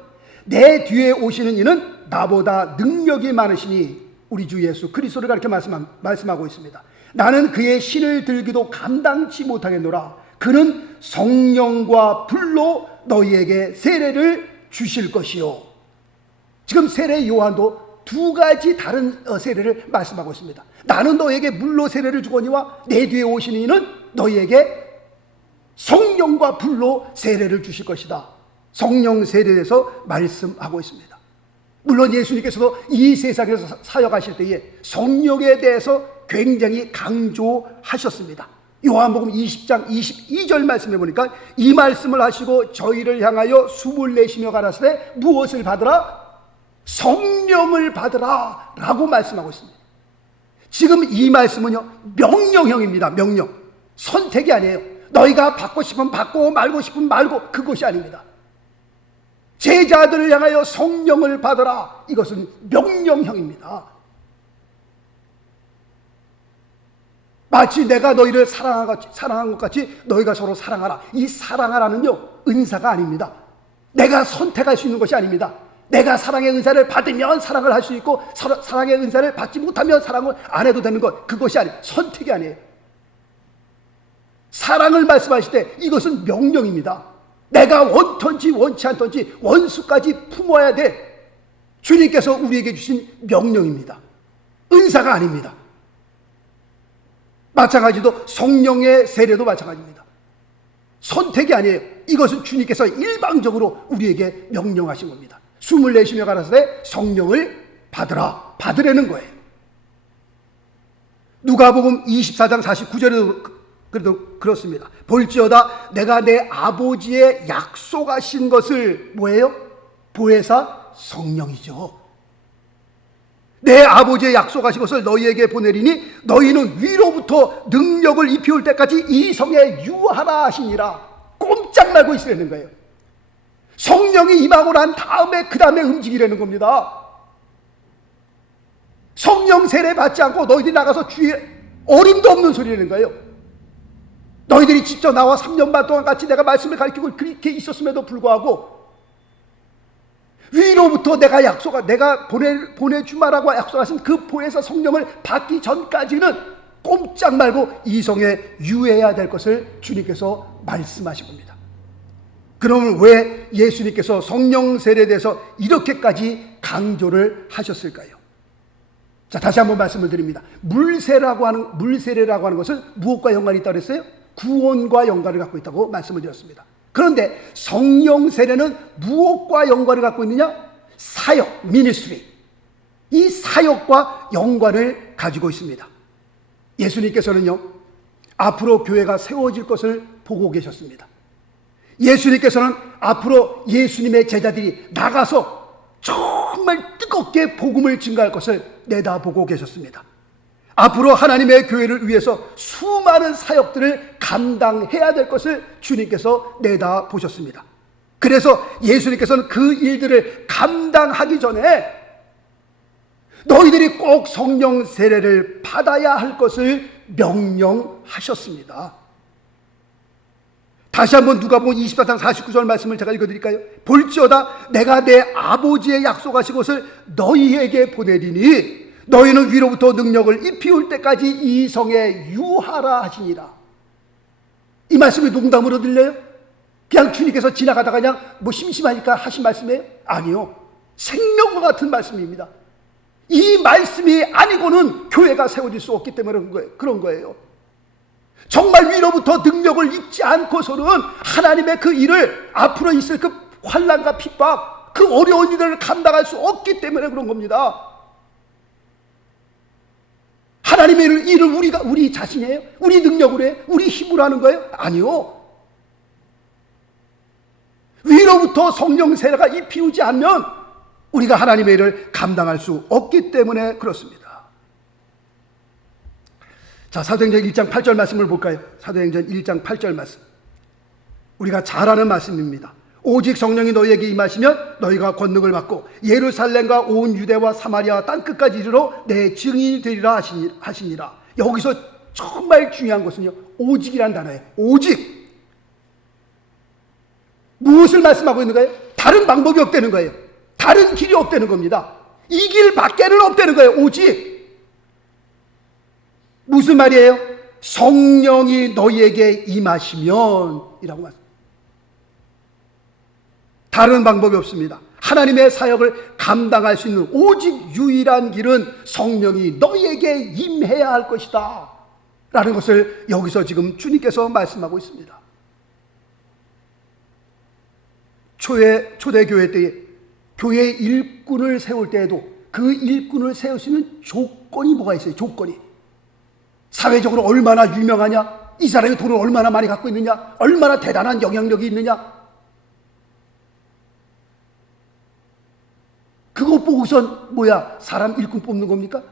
내 뒤에 오시는 이는 나보다 능력이 많으시니, 우리 주 예수 그리스도를 가르쳐 말씀하고 있습니다. 나는 그의 신을 들기도 감당치 못하겠노라. 그는 성령과 불로 너희에게 세례를 주실 것이요. 지금 세례 요한도 두 가지 다른 세례를 말씀하고 있습니다. 나는 너에게 물로 세례를 주거니와 내 뒤에 오시는 이는 너희에게 성령과 불로 세례를 주실 것이다. 성령 세례에 대해서 말씀하고 있습니다. 물론 예수님께서도 이 세상에서 사역하실 때에 성령에 대해서 굉장히 강조하셨습니다. 요한복음 20장 22절 말씀해 보니까 이 말씀을 하시고 저희를 향하여 숨을 내쉬며 가라사대 무엇을 받으라? 성령을 받으라 라고 말씀하고 있습니다. 지금 이 말씀은요 명령형입니다. 명령, 선택이 아니에요. 너희가 받고 싶으면 받고 말고 싶으면 말고, 그것이 아닙니다. 제자들을 향하여 성령을 받으라, 이것은 명령형입니다. 마치 내가 너희를 사랑한 것 같이 너희가 서로 사랑하라. 이 사랑하라는요 은사가 아닙니다. 내가 선택할 수 있는 것이 아닙니다. 내가 사랑의 은사를 받으면 사랑을 할 수 있고 사랑의 은사를 받지 못하면 사랑을 안 해도 되는 것, 그것이 아니에요. 선택이 아니에요. 사랑을 말씀하실 때 이것은 명령입니다. 내가 원턴지 원치 않던지 원수까지 품어야 돼. 주님께서 우리에게 주신 명령입니다. 은사가 아닙니다. 마찬가지로 성령의 세례도 마찬가지입니다. 선택이 아니에요. 이것은 주님께서 일방적으로 우리에게 명령하신 겁니다. 숨을 내쉬며 가라사대 성령을 받으라. 받으라는 거예요. 누가복음 24장 49절에도 그래도 그렇습니다. 볼지어다 내가 내 아버지의 약속하신 것을 뭐예요? 보혜사 성령이죠. 내 아버지의 약속하신 것을 너희에게 보내리니 너희는 위로부터 능력을 입혀올 때까지 이 성에 유하라 하시니라. 꼼짝 말고 있으라는 거예요. 성령이 임하고 난 다음에 그 다음에 움직이라는 겁니다. 성령 세례 받지 않고 너희들이 나가서 주위에 어림도 없는 소리라는 거예요. 너희들이 직접 나와 3년 반 동안 같이 내가 말씀을 가르치고 그렇게 있었음에도 불구하고 위로부터 내가 보내주마라고 약속하신 그 보혜사 성령을 받기 전까지는 꼼짝 말고 이성에 유해야 될 것을 주님께서 말씀하신 겁니다. 그러면 왜 예수님께서 성령 세례에 대해서 이렇게까지 강조를 하셨을까요? 자, 다시 한번 말씀을 드립니다. 물세례라고 하는 것은 무엇과 연관이 있다고 했어요? 구원과 연관을 갖고 있다고 말씀을 드렸습니다. 그런데 성령 세례는 무엇과 연관을 갖고 있느냐? 사역, 미니스트리. 이 사역과 연관을 가지고 있습니다. 예수님께서는요, 앞으로 교회가 세워질 것을 보고 계셨습니다. 예수님께서는 앞으로 예수님의 제자들이 나가서 정말 뜨겁게 복음을 증거할 것을 내다보고 계셨습니다. 앞으로 하나님의 교회를 위해서 수많은 사역들을 감당해야 될 것을 주님께서 내다보셨습니다. 그래서 예수님께서는 그 일들을 감당하기 전에 너희들이 꼭 성령 세례를 받아야 할 것을 명령하셨습니다. 다시 한번 누가복음 24장 49절 말씀을 제가 읽어드릴까요? 볼지어다 내가 내 아버지의 약속하신 것을 너희에게 보내리니 너희는 위로부터 능력을 입히올 때까지 이 성에 유하라 하시니라. 이 말씀이 농담으로 들려요? 그냥 주님께서 지나가다가 그냥 심심하니까 하신 말씀이에요? 아니요. 생명과 같은 말씀입니다. 이 말씀이 아니고는 교회가 세워질 수 없기 때문에 그런 거예요. 정말 위로부터 능력을 입지 않고서는 하나님의 그 일을 앞으로 있을 그 환난과 핍박, 그 어려운 일을 감당할 수 없기 때문에 그런 겁니다. 하나님의 일을 우리 자신이 해요? 우리 능력으로 해요? 우리 힘으로 하는 거예요? 아니요. 위로부터 성령 세례가 입히우지 않으면 우리가 하나님의 일을 감당할 수 없기 때문에 그렇습니다. 자, 사도행전 1장 8절 말씀을 볼까요? 사도행전 1장 8절 말씀. 우리가 잘 아는 말씀입니다. 오직 성령이 너희에게 임하시면 너희가 권능을 받고 예루살렘과 온 유대와 사마리아 땅끝까지 이르러 내 증인이 되리라 하시니라. 여기서 정말 중요한 것은요, 오직이란 단어예요. 오직. 무엇을 말씀하고 있는 거예요? 다른 방법이 없다는 거예요. 다른 길이 없다는 겁니다. 이 길 밖에는 없다는 거예요. 오직. 무슨 말이에요? 성령이 너희에게 임하시면 이라고 말씀. 다른 방법이 없습니다. 하나님의 사역을 감당할 수 있는 오직 유일한 길은 성령이 너희에게 임해야 할 것이다 라는 것을 여기서 지금 주님께서 말씀하고 있습니다. 초대교회 때에 교회 일꾼을 세울 때에도 그 일꾼을 세울 수 있는 조건이 뭐가 있어요? 조건이. 사회적으로 얼마나 유명하냐? 이 사람이 돈을 얼마나 많이 갖고 있느냐? 얼마나 대단한 영향력이 있느냐? 그거 보고선 사람 일꾼 뽑는 겁니까?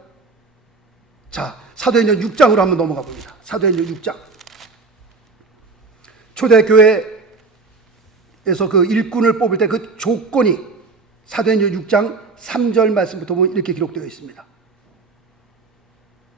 자, 사도행전 6장으로 한번 넘어가 봅니다. 사도행전 6장. 초대교회에서 그 일꾼을 뽑을 때 그 조건이 사도행전 6장 3절 말씀부터 보면 이렇게 기록되어 있습니다.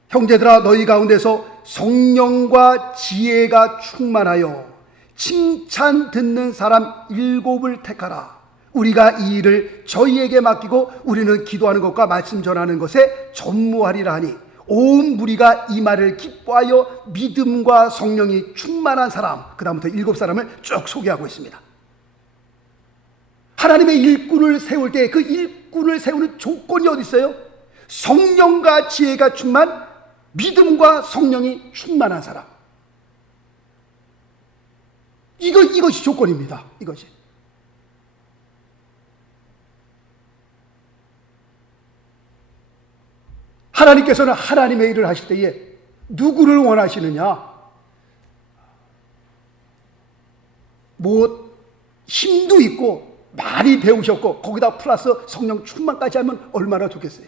형제들아, 너희 가운데서 성령과 지혜가 충만하여 칭찬 듣는 사람 7을 택하라. 우리가 이 일을 저희에게 맡기고 우리는 기도하는 것과 말씀 전하는 것에 전무하리라 하니 온 무리가 이 말을 기뻐하여 믿음과 성령이 충만한 사람, 그 다음부터 7사람을 쭉 소개하고 있습니다. 하나님의 일꾼을 세울 때 그 일꾼을 세우는 조건이 어디 있어요? 성령과 지혜가 충만, 믿음과 성령이 충만한 사람. 이것이 조건입니다. 이것이. 하나님께서는 하나님의 일을 하실 때에 누구를 원하시느냐? 힘도 있고 많이 배우셨고 거기다 플러스 성령 충만까지 하면 얼마나 좋겠어요.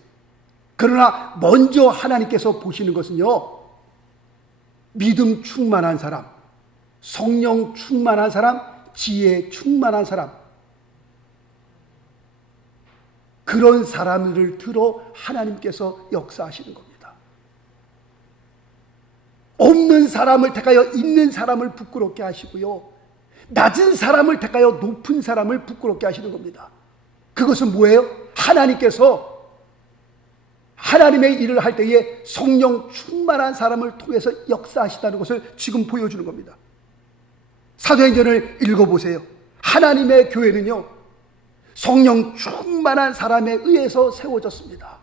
그러나 먼저 하나님께서 보시는 것은요, 믿음 충만한 사람, 성령 충만한 사람, 지혜 충만한 사람, 그런 사람들을 들어 하나님께서 역사하시는 겁니다. 없는 사람을 택하여 있는 사람을 부끄럽게 하시고요, 낮은 사람을 택하여 높은 사람을 부끄럽게 하시는 겁니다. 그것은 뭐예요? 하나님께서 하나님의 일을 할 때에 성령 충만한 사람을 통해서 역사하시다는 것을 지금 보여주는 겁니다. 사도행전을 읽어보세요. 하나님의 교회는요, 성령 충만한 사람에 의해서 세워졌습니다.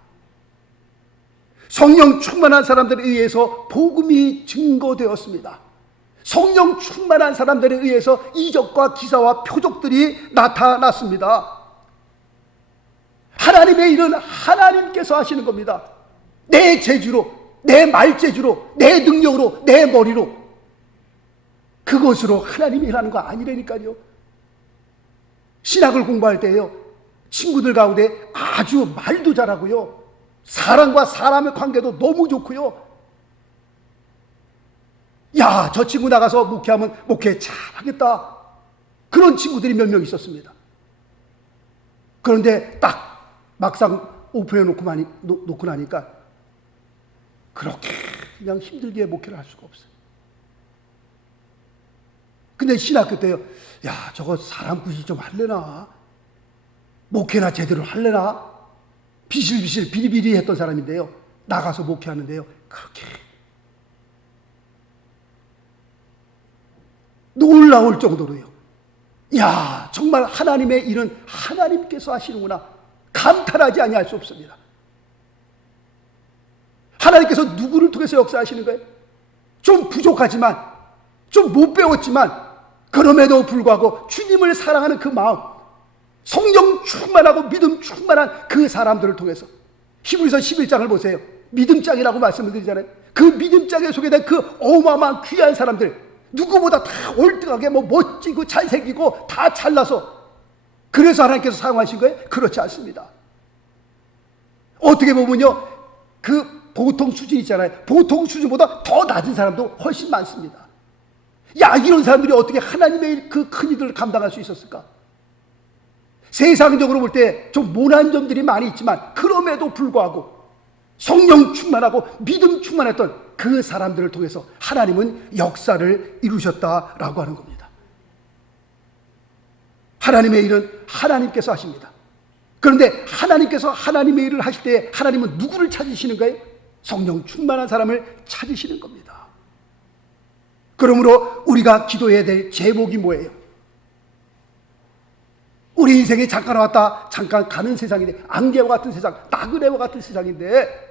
성령 충만한 사람들에 의해서 복음이 증거되었습니다. 성령 충만한 사람들에 의해서 이적과 기사와 표적들이 나타났습니다. 하나님의 일은 하나님께서 하시는 겁니다. 내 재주로, 내 말재주로, 내 능력으로, 내 머리로, 그것으로 하나님이 일하는 거 아니라니까요. 신학을 공부할 때요, 친구들 가운데 아주 말도 잘하고요, 사람과 사람의 관계도 너무 좋고요, 야, 저 친구 나가서 목회하면 목회 잘하겠다, 그런 친구들이 몇 명 있었습니다. 그런데 딱 막상 오픈해 놓고 나니까 그렇게 그냥 힘들게 목회를 할 수가 없어요. 근데 신학교 때요, 야, 저거 사람 구실 좀 할래나? 목회나 제대로 할래나? 비실비실 비리비리 했던 사람인데요, 나가서 목회하는데요, 그렇게 놀라울 정도로요, 야, 정말 하나님의 일은 하나님께서 하시는구나, 감탄하지 아니할 수 없습니다. 하나님께서 누구를 통해서 역사하시는 거예요? 좀 부족하지만, 좀 못 배웠지만, 그럼에도 불구하고 주님을 사랑하는 그 마음, 성령 충만하고 믿음 충만한 그 사람들을 통해서. 히브리서 11장을 보세요. 믿음장이라고 말씀을 드리잖아요. 그 믿음장에 소개된 그 어마어마한 귀한 사람들, 누구보다 다 월등하게 멋지고 잘생기고 다 잘나서, 그래서 하나님께서 사용하신 거예요? 그렇지 않습니다. 어떻게 보면요, 그 보통 수준 있잖아요. 보통 수준보다 더 낮은 사람도 훨씬 많습니다. 야, 이런 사람들이 어떻게 하나님의 그 큰 일을 감당할 수 있었을까? 세상적으로 볼 때 좀 모난 점들이 많이 있지만, 그럼에도 불구하고 성령 충만하고 믿음 충만했던 그 사람들을 통해서 하나님은 역사를 이루셨다라고 하는 겁니다. 하나님의 일은 하나님께서 하십니다. 그런데 하나님께서 하나님의 일을 하실 때 하나님은 누구를 찾으시는 거예요? 성령 충만한 사람을 찾으시는 겁니다. 그러므로 우리가 기도해야 될 제목이 뭐예요? 우리 인생에 잠깐 왔다 잠깐 가는 세상인데, 안개와 같은 세상, 나그네와 같은 세상인데,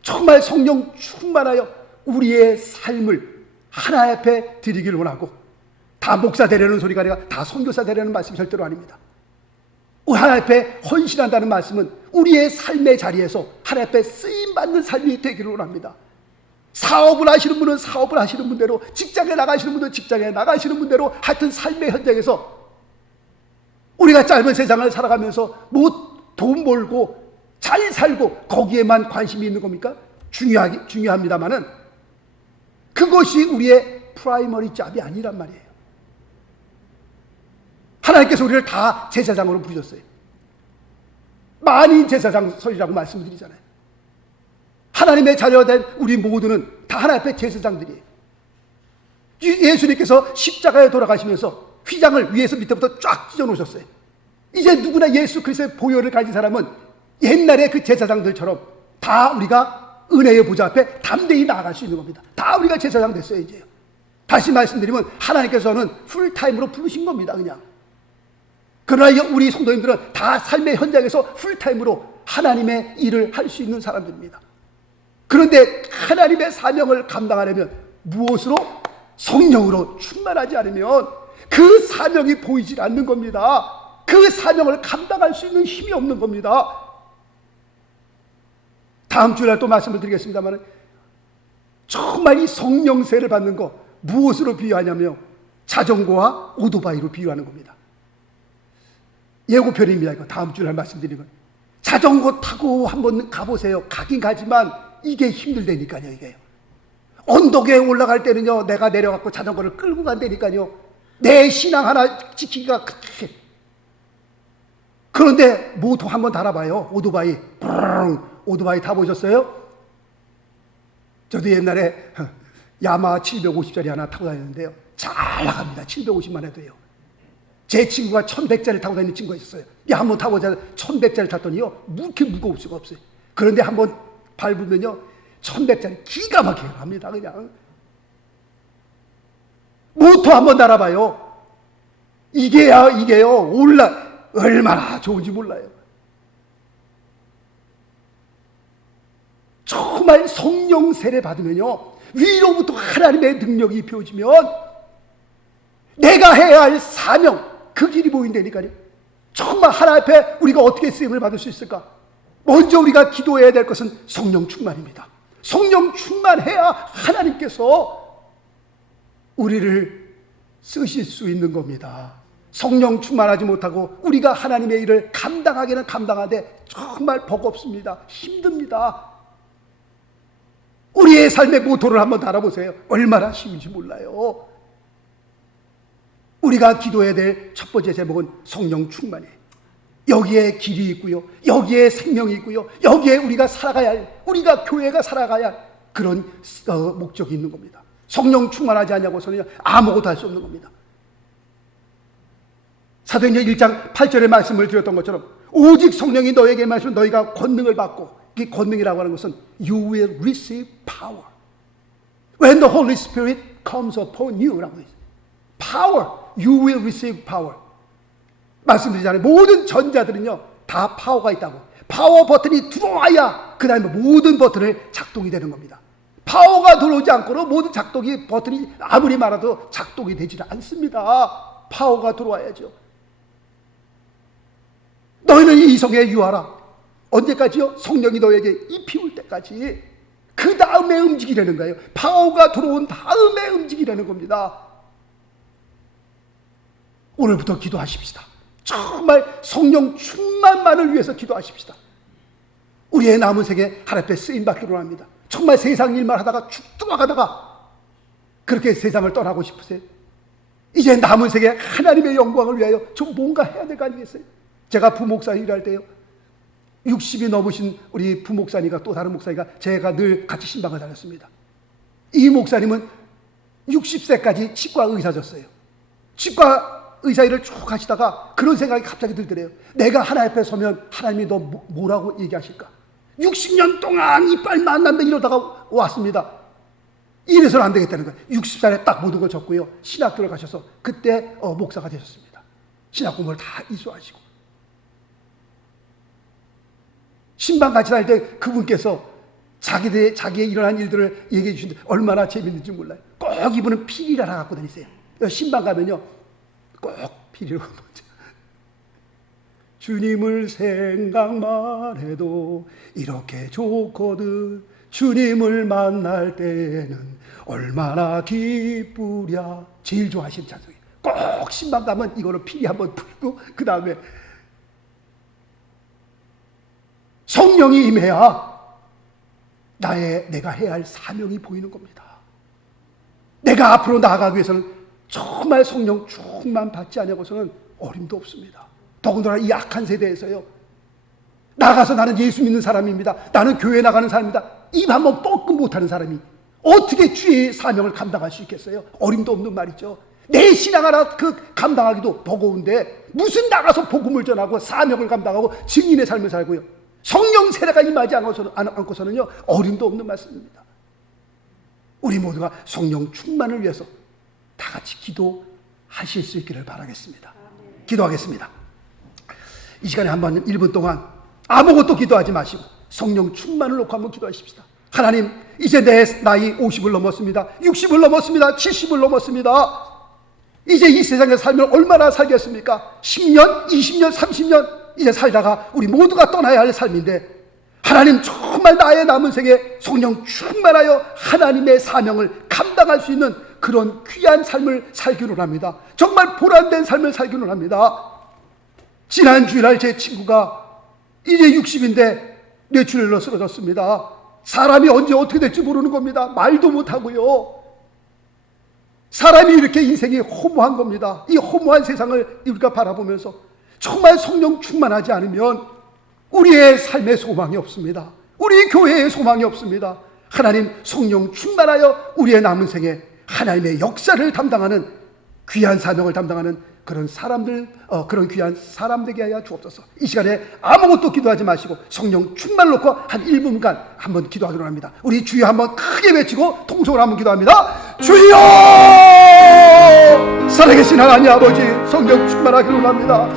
정말 성령 충만하여 우리의 삶을 하나님 앞에 드리길 원하고, 다 목사 되려는 소리가 아니라 다 선교사 되려는 말씀이 절대로 아닙니다. 하나님 앞에 헌신한다는 말씀은 우리의 삶의 자리에서 하나님 앞에 쓰임받는 삶이 되기를 원합니다. 사업을 하시는 분은 사업을 하시는 분대로, 직장에 나가시는 분은 직장에 나가시는 분대로, 하여튼 삶의 현장에서 우리가 짧은 세상을 살아가면서 돈 벌고 잘 살고 거기에만 관심이 있는 겁니까? 중요합니다만은 그것이 우리의 프라이머리 잡이 아니란 말이에요. 하나님께서 우리를 다 제사장으로 부르셨어요. 만인 제사장설이라고 말씀드리잖아요. 하나님의 자녀가 된 우리 모두는 다 하나님 앞에 제사장들이에요. 예수님께서 십자가에 돌아가시면서 휘장을 위에서 밑에부터 쫙 찢어 놓으셨어요. 이제 누구나 예수 그리스도의 보혈을 가진 사람은 옛날에 그 제사장들처럼 다 우리가 은혜의 보좌 앞에 담대히 나아갈 수 있는 겁니다. 다 우리가 제사장 됐어요, 이제. 다시 말씀드리면 하나님께서는 풀타임으로 부르신 겁니다, 그냥. 그러나 우리 성도님들은 다 삶의 현장에서 풀타임으로 하나님의 일을 할 수 있는 사람들입니다. 그런데 하나님의 사명을 감당하려면 무엇으로? 성령으로 충만하지 않으면 그 사명이 보이질 않는 겁니다. 그 사명을 감당할 수 있는 힘이 없는 겁니다. 다음 주에 또 말씀을 드리겠습니다만, 정말 이 성령세를 받는 거 무엇으로 비유하냐면 자전거와 오토바이로 비유하는 겁니다. 예고편입니다. 이거 다음 주에 말씀드리는 건. 자전거 타고 한번 가보세요. 가긴 가지만 이게 힘들다니까요. 이게요. 언덕에 올라갈 때는요, 내가 내려갖고 자전거를 끌고 간다니까요. 내 신앙 하나 지키기가 그렇게. 그런데 모토 한번 달아봐요. 오토바이. 오토바이 타보셨어요? 저도 옛날에 야마 750짜리 하나 타고 다녔는데요. 잘 나갑니다. 750만 해도요. 제 친구가 1100짜리 타고 다니는 친구가 있었어요. 야, 한번 타보자. 1100짜리 탔더니요, 그렇게 무거울 수가 없어요. 그런데 한번 밟으면요, 1100짜리 기가 막히게 갑니다, 그냥. 모토 한번 달아봐요. 이게요, 얼마나 좋은지 몰라요. 정말 성령 세례 받으면요, 위로부터 하나님의 능력이 입혀지면 내가 해야 할 사명, 그 길이 보인다니까요. 정말 하나님 앞에 우리가 어떻게 쓰임을 받을 수 있을까? 먼저 우리가 기도해야 될 것은 성령 충만입니다. 성령 충만해야 하나님께서 우리를 쓰실 수 있는 겁니다. 성령 충만하지 못하고 우리가 하나님의 일을 감당하기는 감당하되 정말 버겁습니다. 힘듭니다. 우리의 삶의 모토를 한번 달아보세요. 얼마나 쉬운지 몰라요. 우리가 기도해야 될 첫 번째 제목은 성령 충만이에요. 여기에 길이 있고요, 여기에 생명이 있고요, 여기에 우리가 살아가야 할, 우리가 교회가 살아가야 할 그런 목적이 있는 겁니다. 성령 충만하지 않냐고서는 아무것도 할 수 없는 겁니다. 사도행전 1장 8절의 말씀을 드렸던 것처럼 오직 성령이 너에게 임하시면 너희가 권능을 받고, 이 권능이라고 하는 것은 You will receive power when the Holy Spirit comes upon you 라고 했어요. Power, you will receive power. 말씀드리잖아요. 모든 전자들은요, 다 파워가 있다고. 파워 버튼이 들어와야 그 다음에 모든 버튼을 작동이 되는 겁니다. 파워가 들어오지 않고는 모든 작동이, 버튼이 아무리 많아도 작동이 되지는 않습니다. 파워가 들어와야죠. 너희는 이 이성에 유하라. 언제까지요? 성령이 너에게 입히울 때까지. 그 다음에 움직이려는 거예요. 파워가 들어온 다음에 움직이려는 겁니다. 오늘부터 기도하십시다. 정말 성령 충만만을 위해서 기도하십시다. 우리의 남은 생에 하나님 앞에 쓰임받기로 합니다. 정말 세상 일만 하다가 죽도록하다가 그렇게 세상을 떠나고 싶으세요? 이제 남은 생에 하나님의 영광을 위하여 좀 뭔가 해야 될 거 아니겠어요? 제가 부목사님 일할 때요, 60이 넘으신 우리 부목사님과 또 다른 목사님과 제가 늘 같이 신방을 다녔습니다. 이 목사님은 60세까지 치과 의사셨어요. 치과 의사 일을 쭉 하시다가 그런 생각이 갑자기 들더래요. 내가 하나님 앞에 서면 하나님이 너 뭐라고 얘기하실까? 60년 동안 이빨만 난다 이러다가 왔습니다. 이래서는 안 되겠다는 거예요. 60살에 딱 모든 걸 접고요, 신학교를 가셔서 그때 목사가 되셨습니다. 신학 공부를 다 이수하시고. 신방 같이 다닐 때 그분께서 자기의 일어난 일들을 얘기해 주시는데 얼마나 재밌는지 몰라요. 꼭 이분은 피리를 하나 갖고 다니세요. 신방 가면요, 꼭 피리를 먼저. 주님을 생각만 해도 이렇게 좋거든. 주님을 만날 때는 얼마나 기쁘랴. 제일 좋아하시는 찬송이에요. 꼭 신방 가면 이거를 피리 한번 풀고 그 다음에 성령이 임해야 내가 해야 할 사명이 보이는 겁니다. 내가 앞으로 나아가기 위해서는 정말 성령 충만 받지 않냐고서는 어림도 없습니다. 더군다나 이 악한 세대에서요, 나가서 나는 예수 믿는 사람입니다, 나는 교회 나가는 사람입니다, 입 한번 뻥끗 못하는 사람이 어떻게 주의 사명을 감당할 수 있겠어요? 어림도 없는 말이죠. 내 신앙 하나 감당하기도 버거운데 무슨 나가서 복음을 전하고 사명을 감당하고 증인의 삶을 살고요. 성령 세례가 임하지 않고서는요 어림도 없는 말씀입니다. 우리 모두가 성령 충만을 위해서 다 같이 기도하실 수 있기를 바라겠습니다. 기도하겠습니다. 이 시간에 한번 1분 동안 아무것도 기도하지 마시고 성령 충만을 놓고 한번 기도하십시다. 하나님, 이제 내 나이 50을 넘었습니다. 60을 넘었습니다. 70을 넘었습니다. 이제 이 세상에 살면 얼마나 살겠습니까? 10년, 20년, 30년 이제 살다가 우리 모두가 떠나야 할 삶인데, 하나님 정말 나의 남은 생에 성령 충만하여 하나님의 사명을 감당할 수 있는 그런 귀한 삶을 살기를 합니다. 정말 보람된 삶을 살기를 합니다. 지난 주일날 제 친구가 이제 60인데 뇌출혈로 쓰러졌습니다. 사람이 언제 어떻게 될지 모르는 겁니다. 말도 못하고요. 사람이 이렇게 인생이 허무한 겁니다. 이 허무한 세상을 우리가 바라보면서 정말 성령 충만하지 않으면 우리의 삶에 소망이 없습니다. 우리 교회에 소망이 없습니다. 하나님, 성령 충만하여 우리의 남은 생에 하나님의 역사를 담당하는 귀한 사명을 담당하는 그런 사람들, 그런 귀한 사람 되게 하여 주옵소서. 이 시간에 아무것도 기도하지 마시고 성령 충만 놓고 한 1분간 한번 기도하기로 합니다. 우리 주여 한번 크게 외치고 통성으로 한번 기도합니다. 주여! 살아계신 하나님 아버지, 성령 충만하기로 합니다.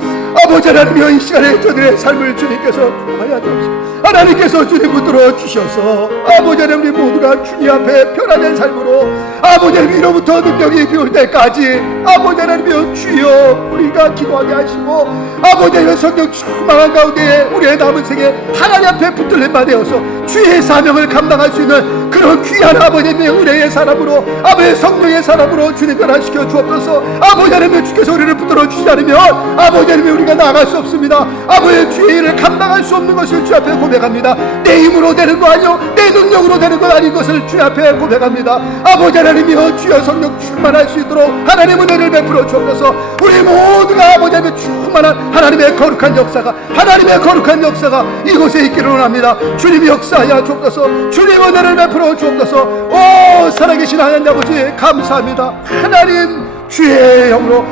아버지 하나님이여, 이 시간에 저들의 삶을 주님께서 하여 주옵시고 하나님께서 주님 붙들어 주셔서 아버지 하나님, 우리 모두가 주님 앞에 변화된 삶으로 아버지 하나님 위로부터 능력이 비올 때까지 아버지 하나님이여 주여 우리가 기도하게 하시고 아버지 하나님 성령 충만한 가운데 우리의 남은 생에 하나님 앞에 붙들림 받아서 주의 사명을 감당할 수 있는 그런 귀한 아버지 하나님의 은혜의 사람으로, 아버지 성령의 사람으로 주님 변화시켜 주옵소서. 아버지 하나님, 주께서 우리를 붙들어 주시지 않으면 아버지 하나님 우리가 나아갈 수 없습니다. 아버지 주의 일을 감당할 수 없는 것을 주 앞에 고백합니다. 내 힘으로 되는 거 아니요, 내 능력으로 되는 것 아닌 것을 주 앞에 고백합니다. 아버지 하나님이여 주여 성령 충만할 수 있도록 하나님 은혜를 베풀어 주옵소서. 우리 모두가 아버지 하나님의 충만한 하나님의 거룩한 역사가, 하나님의 거룩한 역사가 이곳에 있기를 원합니다. 주님이 역사하여 주옵소서. 주님 은혜를 베풀어 주옵소서. 오 살아계신 하나님 아버지 감사합니다. 하나님 주의 영으로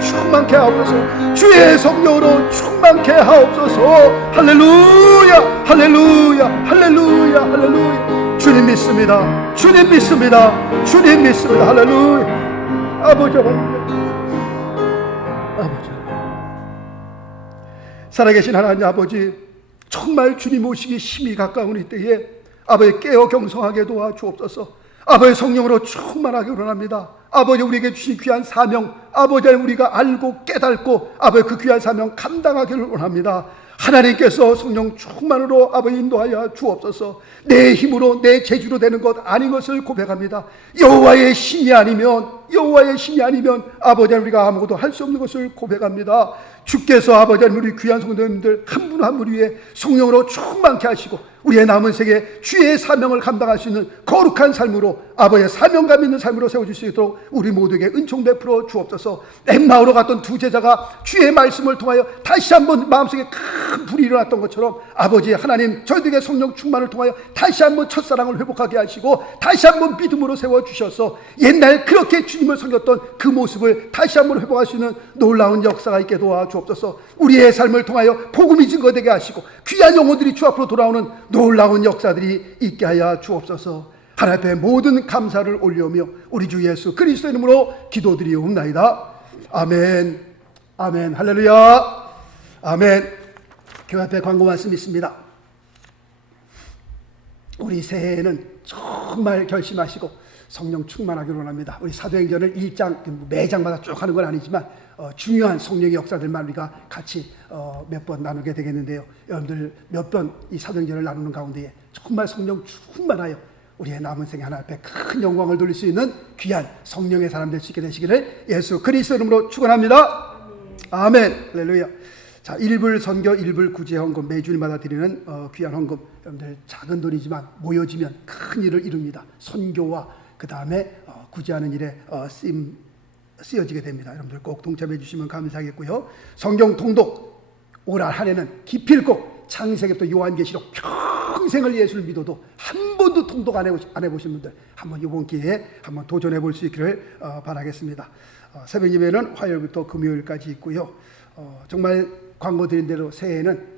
충만케 하옵소서. 주의 성령으로 충만케 하옵소서. 할렐루야 할렐루야 할렐루야 할렐루야. 주님 믿습니다. 주님 믿습니다. 주님 믿습니다. 할렐루야. 아버지 살아계신 하나님 아버지, 정말 주님 오시기 힘이 가까운 이때에 아버지 깨어 경성하게 도와 주옵소서. 아버지 성령으로 충만하게 원합니다. 아버지 우리에게 주신 귀한 사명, 아버지 우리가 알고 깨닫고 아버지 그 귀한 사명 감당하기를 원합니다. 하나님께서 성령 충만으로 아버지 인도하여 주옵소서. 내 힘으로 내 재주로 되는 것 아닌 것을 고백합니다. 여호와의 신이 아니면 아버지 우리가 아무것도 할 수 없는 것을 고백합니다. 주께서 아버지 우리 귀한 성도님들 한 분 한 분 위에 성령으로 충만케 하시고 우리의 남은 세계 주의 사명을 감당할 수 있는 거룩한 삶으로 아버지의 사명감 있는 삶으로 세워줄 수 있도록 우리 모두에게 은총 베풀어 주옵소서. 엠마오로 갔던 두 제자가 주의 말씀을 통하여 다시 한번 마음속에 큰 불이 일어났던 것처럼 아버지 하나님, 저희들에게 성령 충만을 통하여 다시 한번 첫사랑을 회복하게 하시고 다시 한번 믿음으로 세워주셔서 옛날 그렇게 주님을 섬겼던 그 모습을 다시 한번 회복할 수 있는 놀라운 역사가 있게 도와 주옵소서. 우리의 삶을 통하여 복음이 증거되게 하시고 귀한 영혼들이 주 앞으로 돌아오는 놀라운 역사들이 있게 하여 주옵소서. 하나님 앞에 모든 감사를 올려오며 우리 주 예수 그리스도 이름으로 기도드리옵나이다. 아멘. 아멘. 할렐루야. 아멘. 교회 앞에 광고 말씀 있습니다. 우리 새해에는 정말 결심하시고 성령 충만하기를 원합니다. 우리 사도행전을 1장 매장마다 쭉 하는 건 아니지만 중요한 성령의 역사들만 우리가 같이 몇 번 나누게 되겠는데요. 여러분들 몇 번 이 사도행전을 나누는 가운데에 정말 성령 충만하여 우리의 남은 생에 하나님 앞에 큰 영광을 돌릴 수 있는 귀한 성령의 사람 될 수 있게 되시기를 예수 그리스도 이름으로 축원합니다. 아멘. 할렐루야. 자, 1불 선교 1불 구제 헌금, 매주일마다 드리는 귀한 헌금, 여러분들 작은 돈이지만 모여지면 큰 일을 이룹니다. 선교와 그 다음에 구제하는 일에 쓰여지게 됩니다. 여러분들 꼭 동참해 주시면 감사하겠고요. 성경 통독 올 한 해는 기필코 창세기부터 요한계시록 평생을 예수를 믿어도 한 번도 통독 안 해보신 분들 한번 이번 기회에 한번 도전해 볼 수 있기를 바라겠습니다. 새벽 예배는 화요일부터 금요일까지 있고요. 정말 광고 드린 대로 새해에는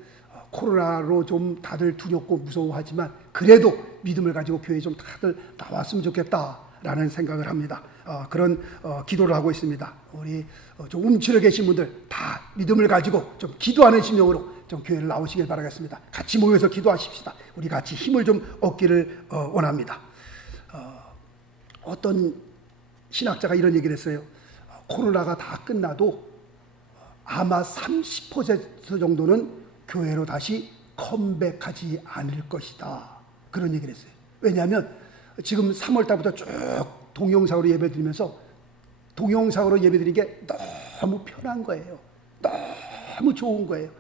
코로나로 좀 다들 두렵고 무서워하지만 그래도 믿음을 가지고 교회에 좀 다들 나왔으면 좋겠다라는 생각을 합니다. 그런 기도를 하고 있습니다. 우리 좀 움츠려 계신 분들 다 믿음을 가지고 좀 기도하는 심령으로 좀 교회를 나오시길 바라겠습니다. 같이 모여서 기도하십시다. 우리 같이 힘을 좀 얻기를 원합니다. 어떤 신학자가 이런 얘기를 했어요. 코로나가 다 끝나도 아마 30% 정도는 교회로 다시 컴백하지 않을 것이다. 그런 얘기를 했어요. 왜냐하면 지금 3월 달부터 쭉 동영상으로 예배드리면서 동영상으로 예배드리는 게 너무 편한 거예요. 너무 좋은 거예요.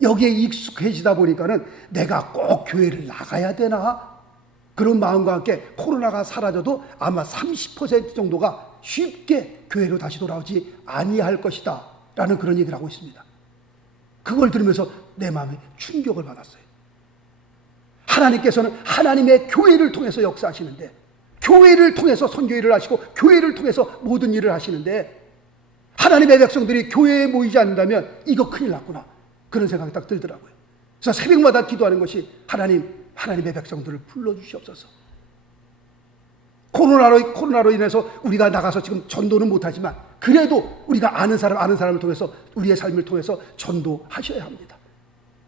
여기에 익숙해지다 보니까는 내가 꼭 교회를 나가야 되나? 그런 마음과 함께 코로나가 사라져도 아마 30% 정도가 쉽게 교회로 다시 돌아오지 아니할 것이다 라는 그런 얘기를 하고 있습니다. 그걸 들으면서 내 마음에 충격을 받았어요. 하나님께서는 하나님의 교회를 통해서 역사하시는데, 교회를 통해서 선교일을 하시고 교회를 통해서 모든 일을 하시는데, 하나님의 백성들이 교회에 모이지 않는다면 이거 큰일 났구나, 그런 생각이 딱 들더라고요. 그래서 새벽마다 기도하는 것이 하나님의 백성들을 불러주시옵소서. 코로나로 인해서 우리가 나가서 지금 전도는 못하지만 그래도 우리가 아는 사람을 통해서 우리의 삶을 통해서 전도하셔야 합니다.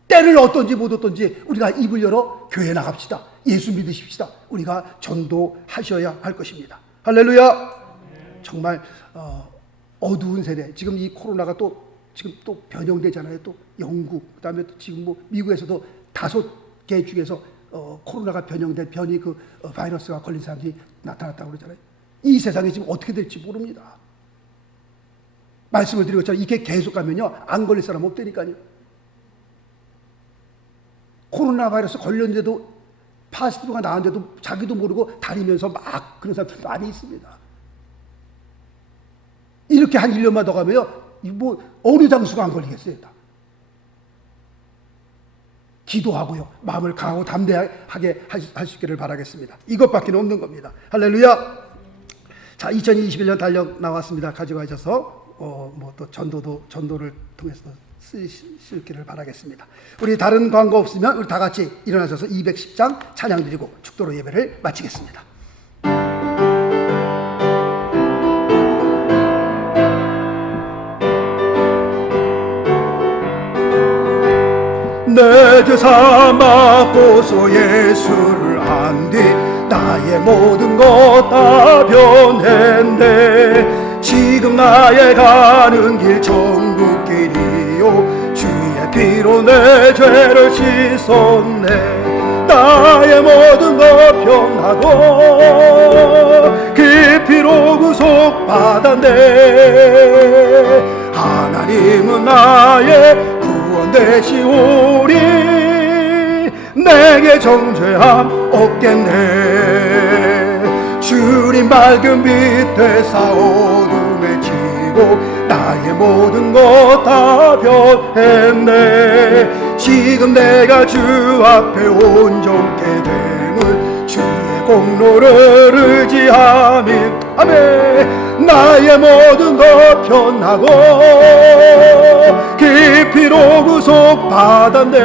때를 어떤지 못 어떤지 우리가 입을 열어 교회 나갑시다. 예수 믿으십시다. 우리가 전도하셔야 할 것입니다. 할렐루야. 정말 어두운 세대, 지금 이 코로나가 지금 또 변형되잖아요. 또 영국, 그다음에 또 지금 뭐 미국에서도 5개 중에서 코로나가 변형된 변이 바이러스가 걸린 사람이 나타났다고 그러잖아요. 이 세상이 지금 어떻게 될지 모릅니다. 말씀을 드린 것처럼 이게 계속 가면요, 안 걸릴 사람 없다니까요. 코로나 바이러스 걸렸는데도 파스티브가 나왔는데도 자기도 모르고 다니면서 막 그런 사람들 많이 있습니다. 이렇게 한 1년만 더 가면요, 뭐 어느 장수가 안 걸리겠어요. 다. 기도하고요, 마음을 강하고 담대하게 하시기를 바라겠습니다. 이것밖에 없는 겁니다. 할렐루야. 자, 2021년 달력 나왔습니다. 가져가셔서 뭐 또 전도를 통해서 쓰시기를 바라겠습니다. 우리 다른 광고 없으면 우리 다 같이 일어나셔서 210장 찬양 드리고 축도로 예배를 마치겠습니다. 내 죄 삼았고서 예수를 안 뒤 나의 모든 것 다 변했네. 지금 나의 가는 길 천국길이요, 주의 피로 내 죄를 씻었네. 나의 모든 것 변하고 그 피로 구속받았네. 하나님은 나의 구원 되시오리, 내게 정죄함 없겠네. 주님 맑은 빛 되사 어둠에 지고 나의 모든 것 다 변했네. 지금 내가 주 앞에 온전케 됨은 주의 공로를 의지함이, 아멘. 나의 모든 것 변하고 그 피로 구속받았네.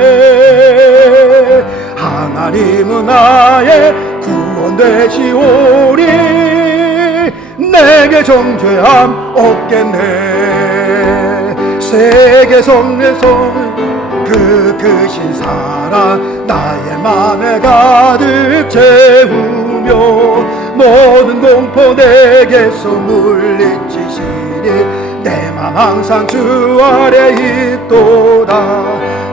하나님은 나의 구원 되시오리, 내게 정죄함 없겠네. 세계 성에서 그 크신 사랑 나의 맘에 가득 채우며 모든 공포 내게서 물리치시니 내 맘 항상 주 아래 있도다.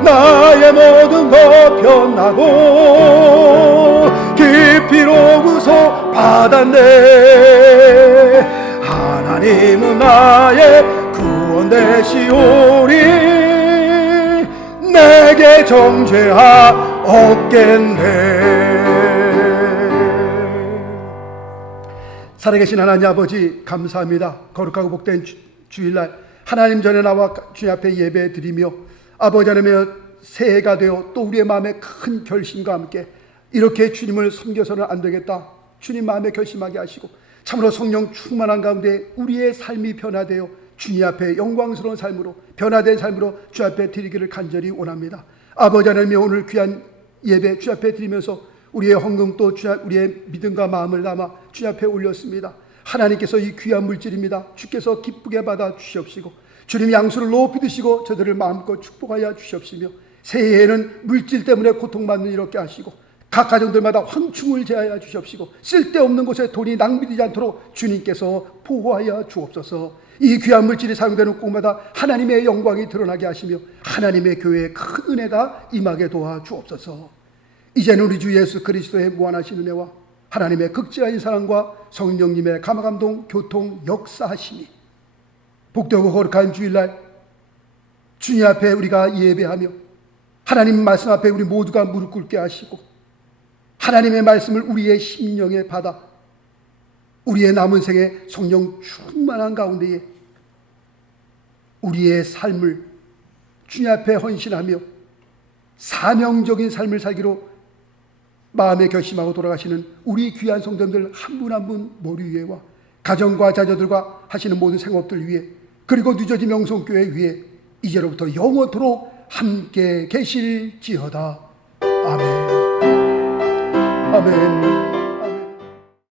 나의 모든 것 변하고 깊이로 구속받았네. 하나님은 나의 구원 되시오리, 내게 정죄함 없겠네. 살아계신 하나님 아버지, 감사합니다. 거룩하고 복된 주일날 하나님 전에 나와 주님 앞에 예배 드리며 아버지 하나님의 새해가 되어 또 우리의 마음에 큰 결심과 함께 이렇게 주님을 섬겨서는 안 되겠다, 주님 마음에 결심하게 하시고 참으로 성령 충만한 가운데 우리의 삶이 변화되어 주님 앞에 영광스러운 삶으로 변화된 삶으로 주 앞에 드리기를 간절히 원합니다. 아버지 하나님의 오늘 귀한 예배 주 앞에 드리면서 우리의 헌금 또 우리의 믿음과 마음을 담아 주 앞에 올렸습니다. 하나님께서 이 귀한 물질입니다. 주께서 기쁘게 받아 주시옵시고 주님 양수를 높이 드시고 저들을 마음껏 축복하여 주시옵시며 새해에는 물질 때문에 고통받는 이렇게 하시고 각 가정들마다 황충을 제하여 주시옵시고 쓸데없는 곳에 돈이 낭비되지 않도록 주님께서 보호하여 주옵소서. 이 귀한 물질이 사용되는 곳마다 하나님의 영광이 드러나게 하시며 하나님의 교회에 큰 은혜가 임하게 도와 주옵소서. 이제는 우리 주 예수 그리스도의 무한하신 은혜와 하나님의 극진하신 사랑과 성령님의 감화감동 교통 역사하심이 복되고 거룩한 주일날 주님 앞에 우리가 예배하며 하나님 말씀 앞에 우리 모두가 무릎 꿇게 하시고 하나님의 말씀을 우리의 심령에 받아 우리의 남은 생에 성령 충만한 가운데에 우리의 삶을 주님 앞에 헌신하며 사명적인 삶을 살기로 마음에 결심하고 돌아가시는 우리 귀한 성도님들 한 분 한 분 머리 위에와 가정과 자녀들과 하시는 모든 생업들 위에 그리고 늦어진 명성교회 위에 이제로부터 영원토록 함께 계실지어다. 아멘. 아멘.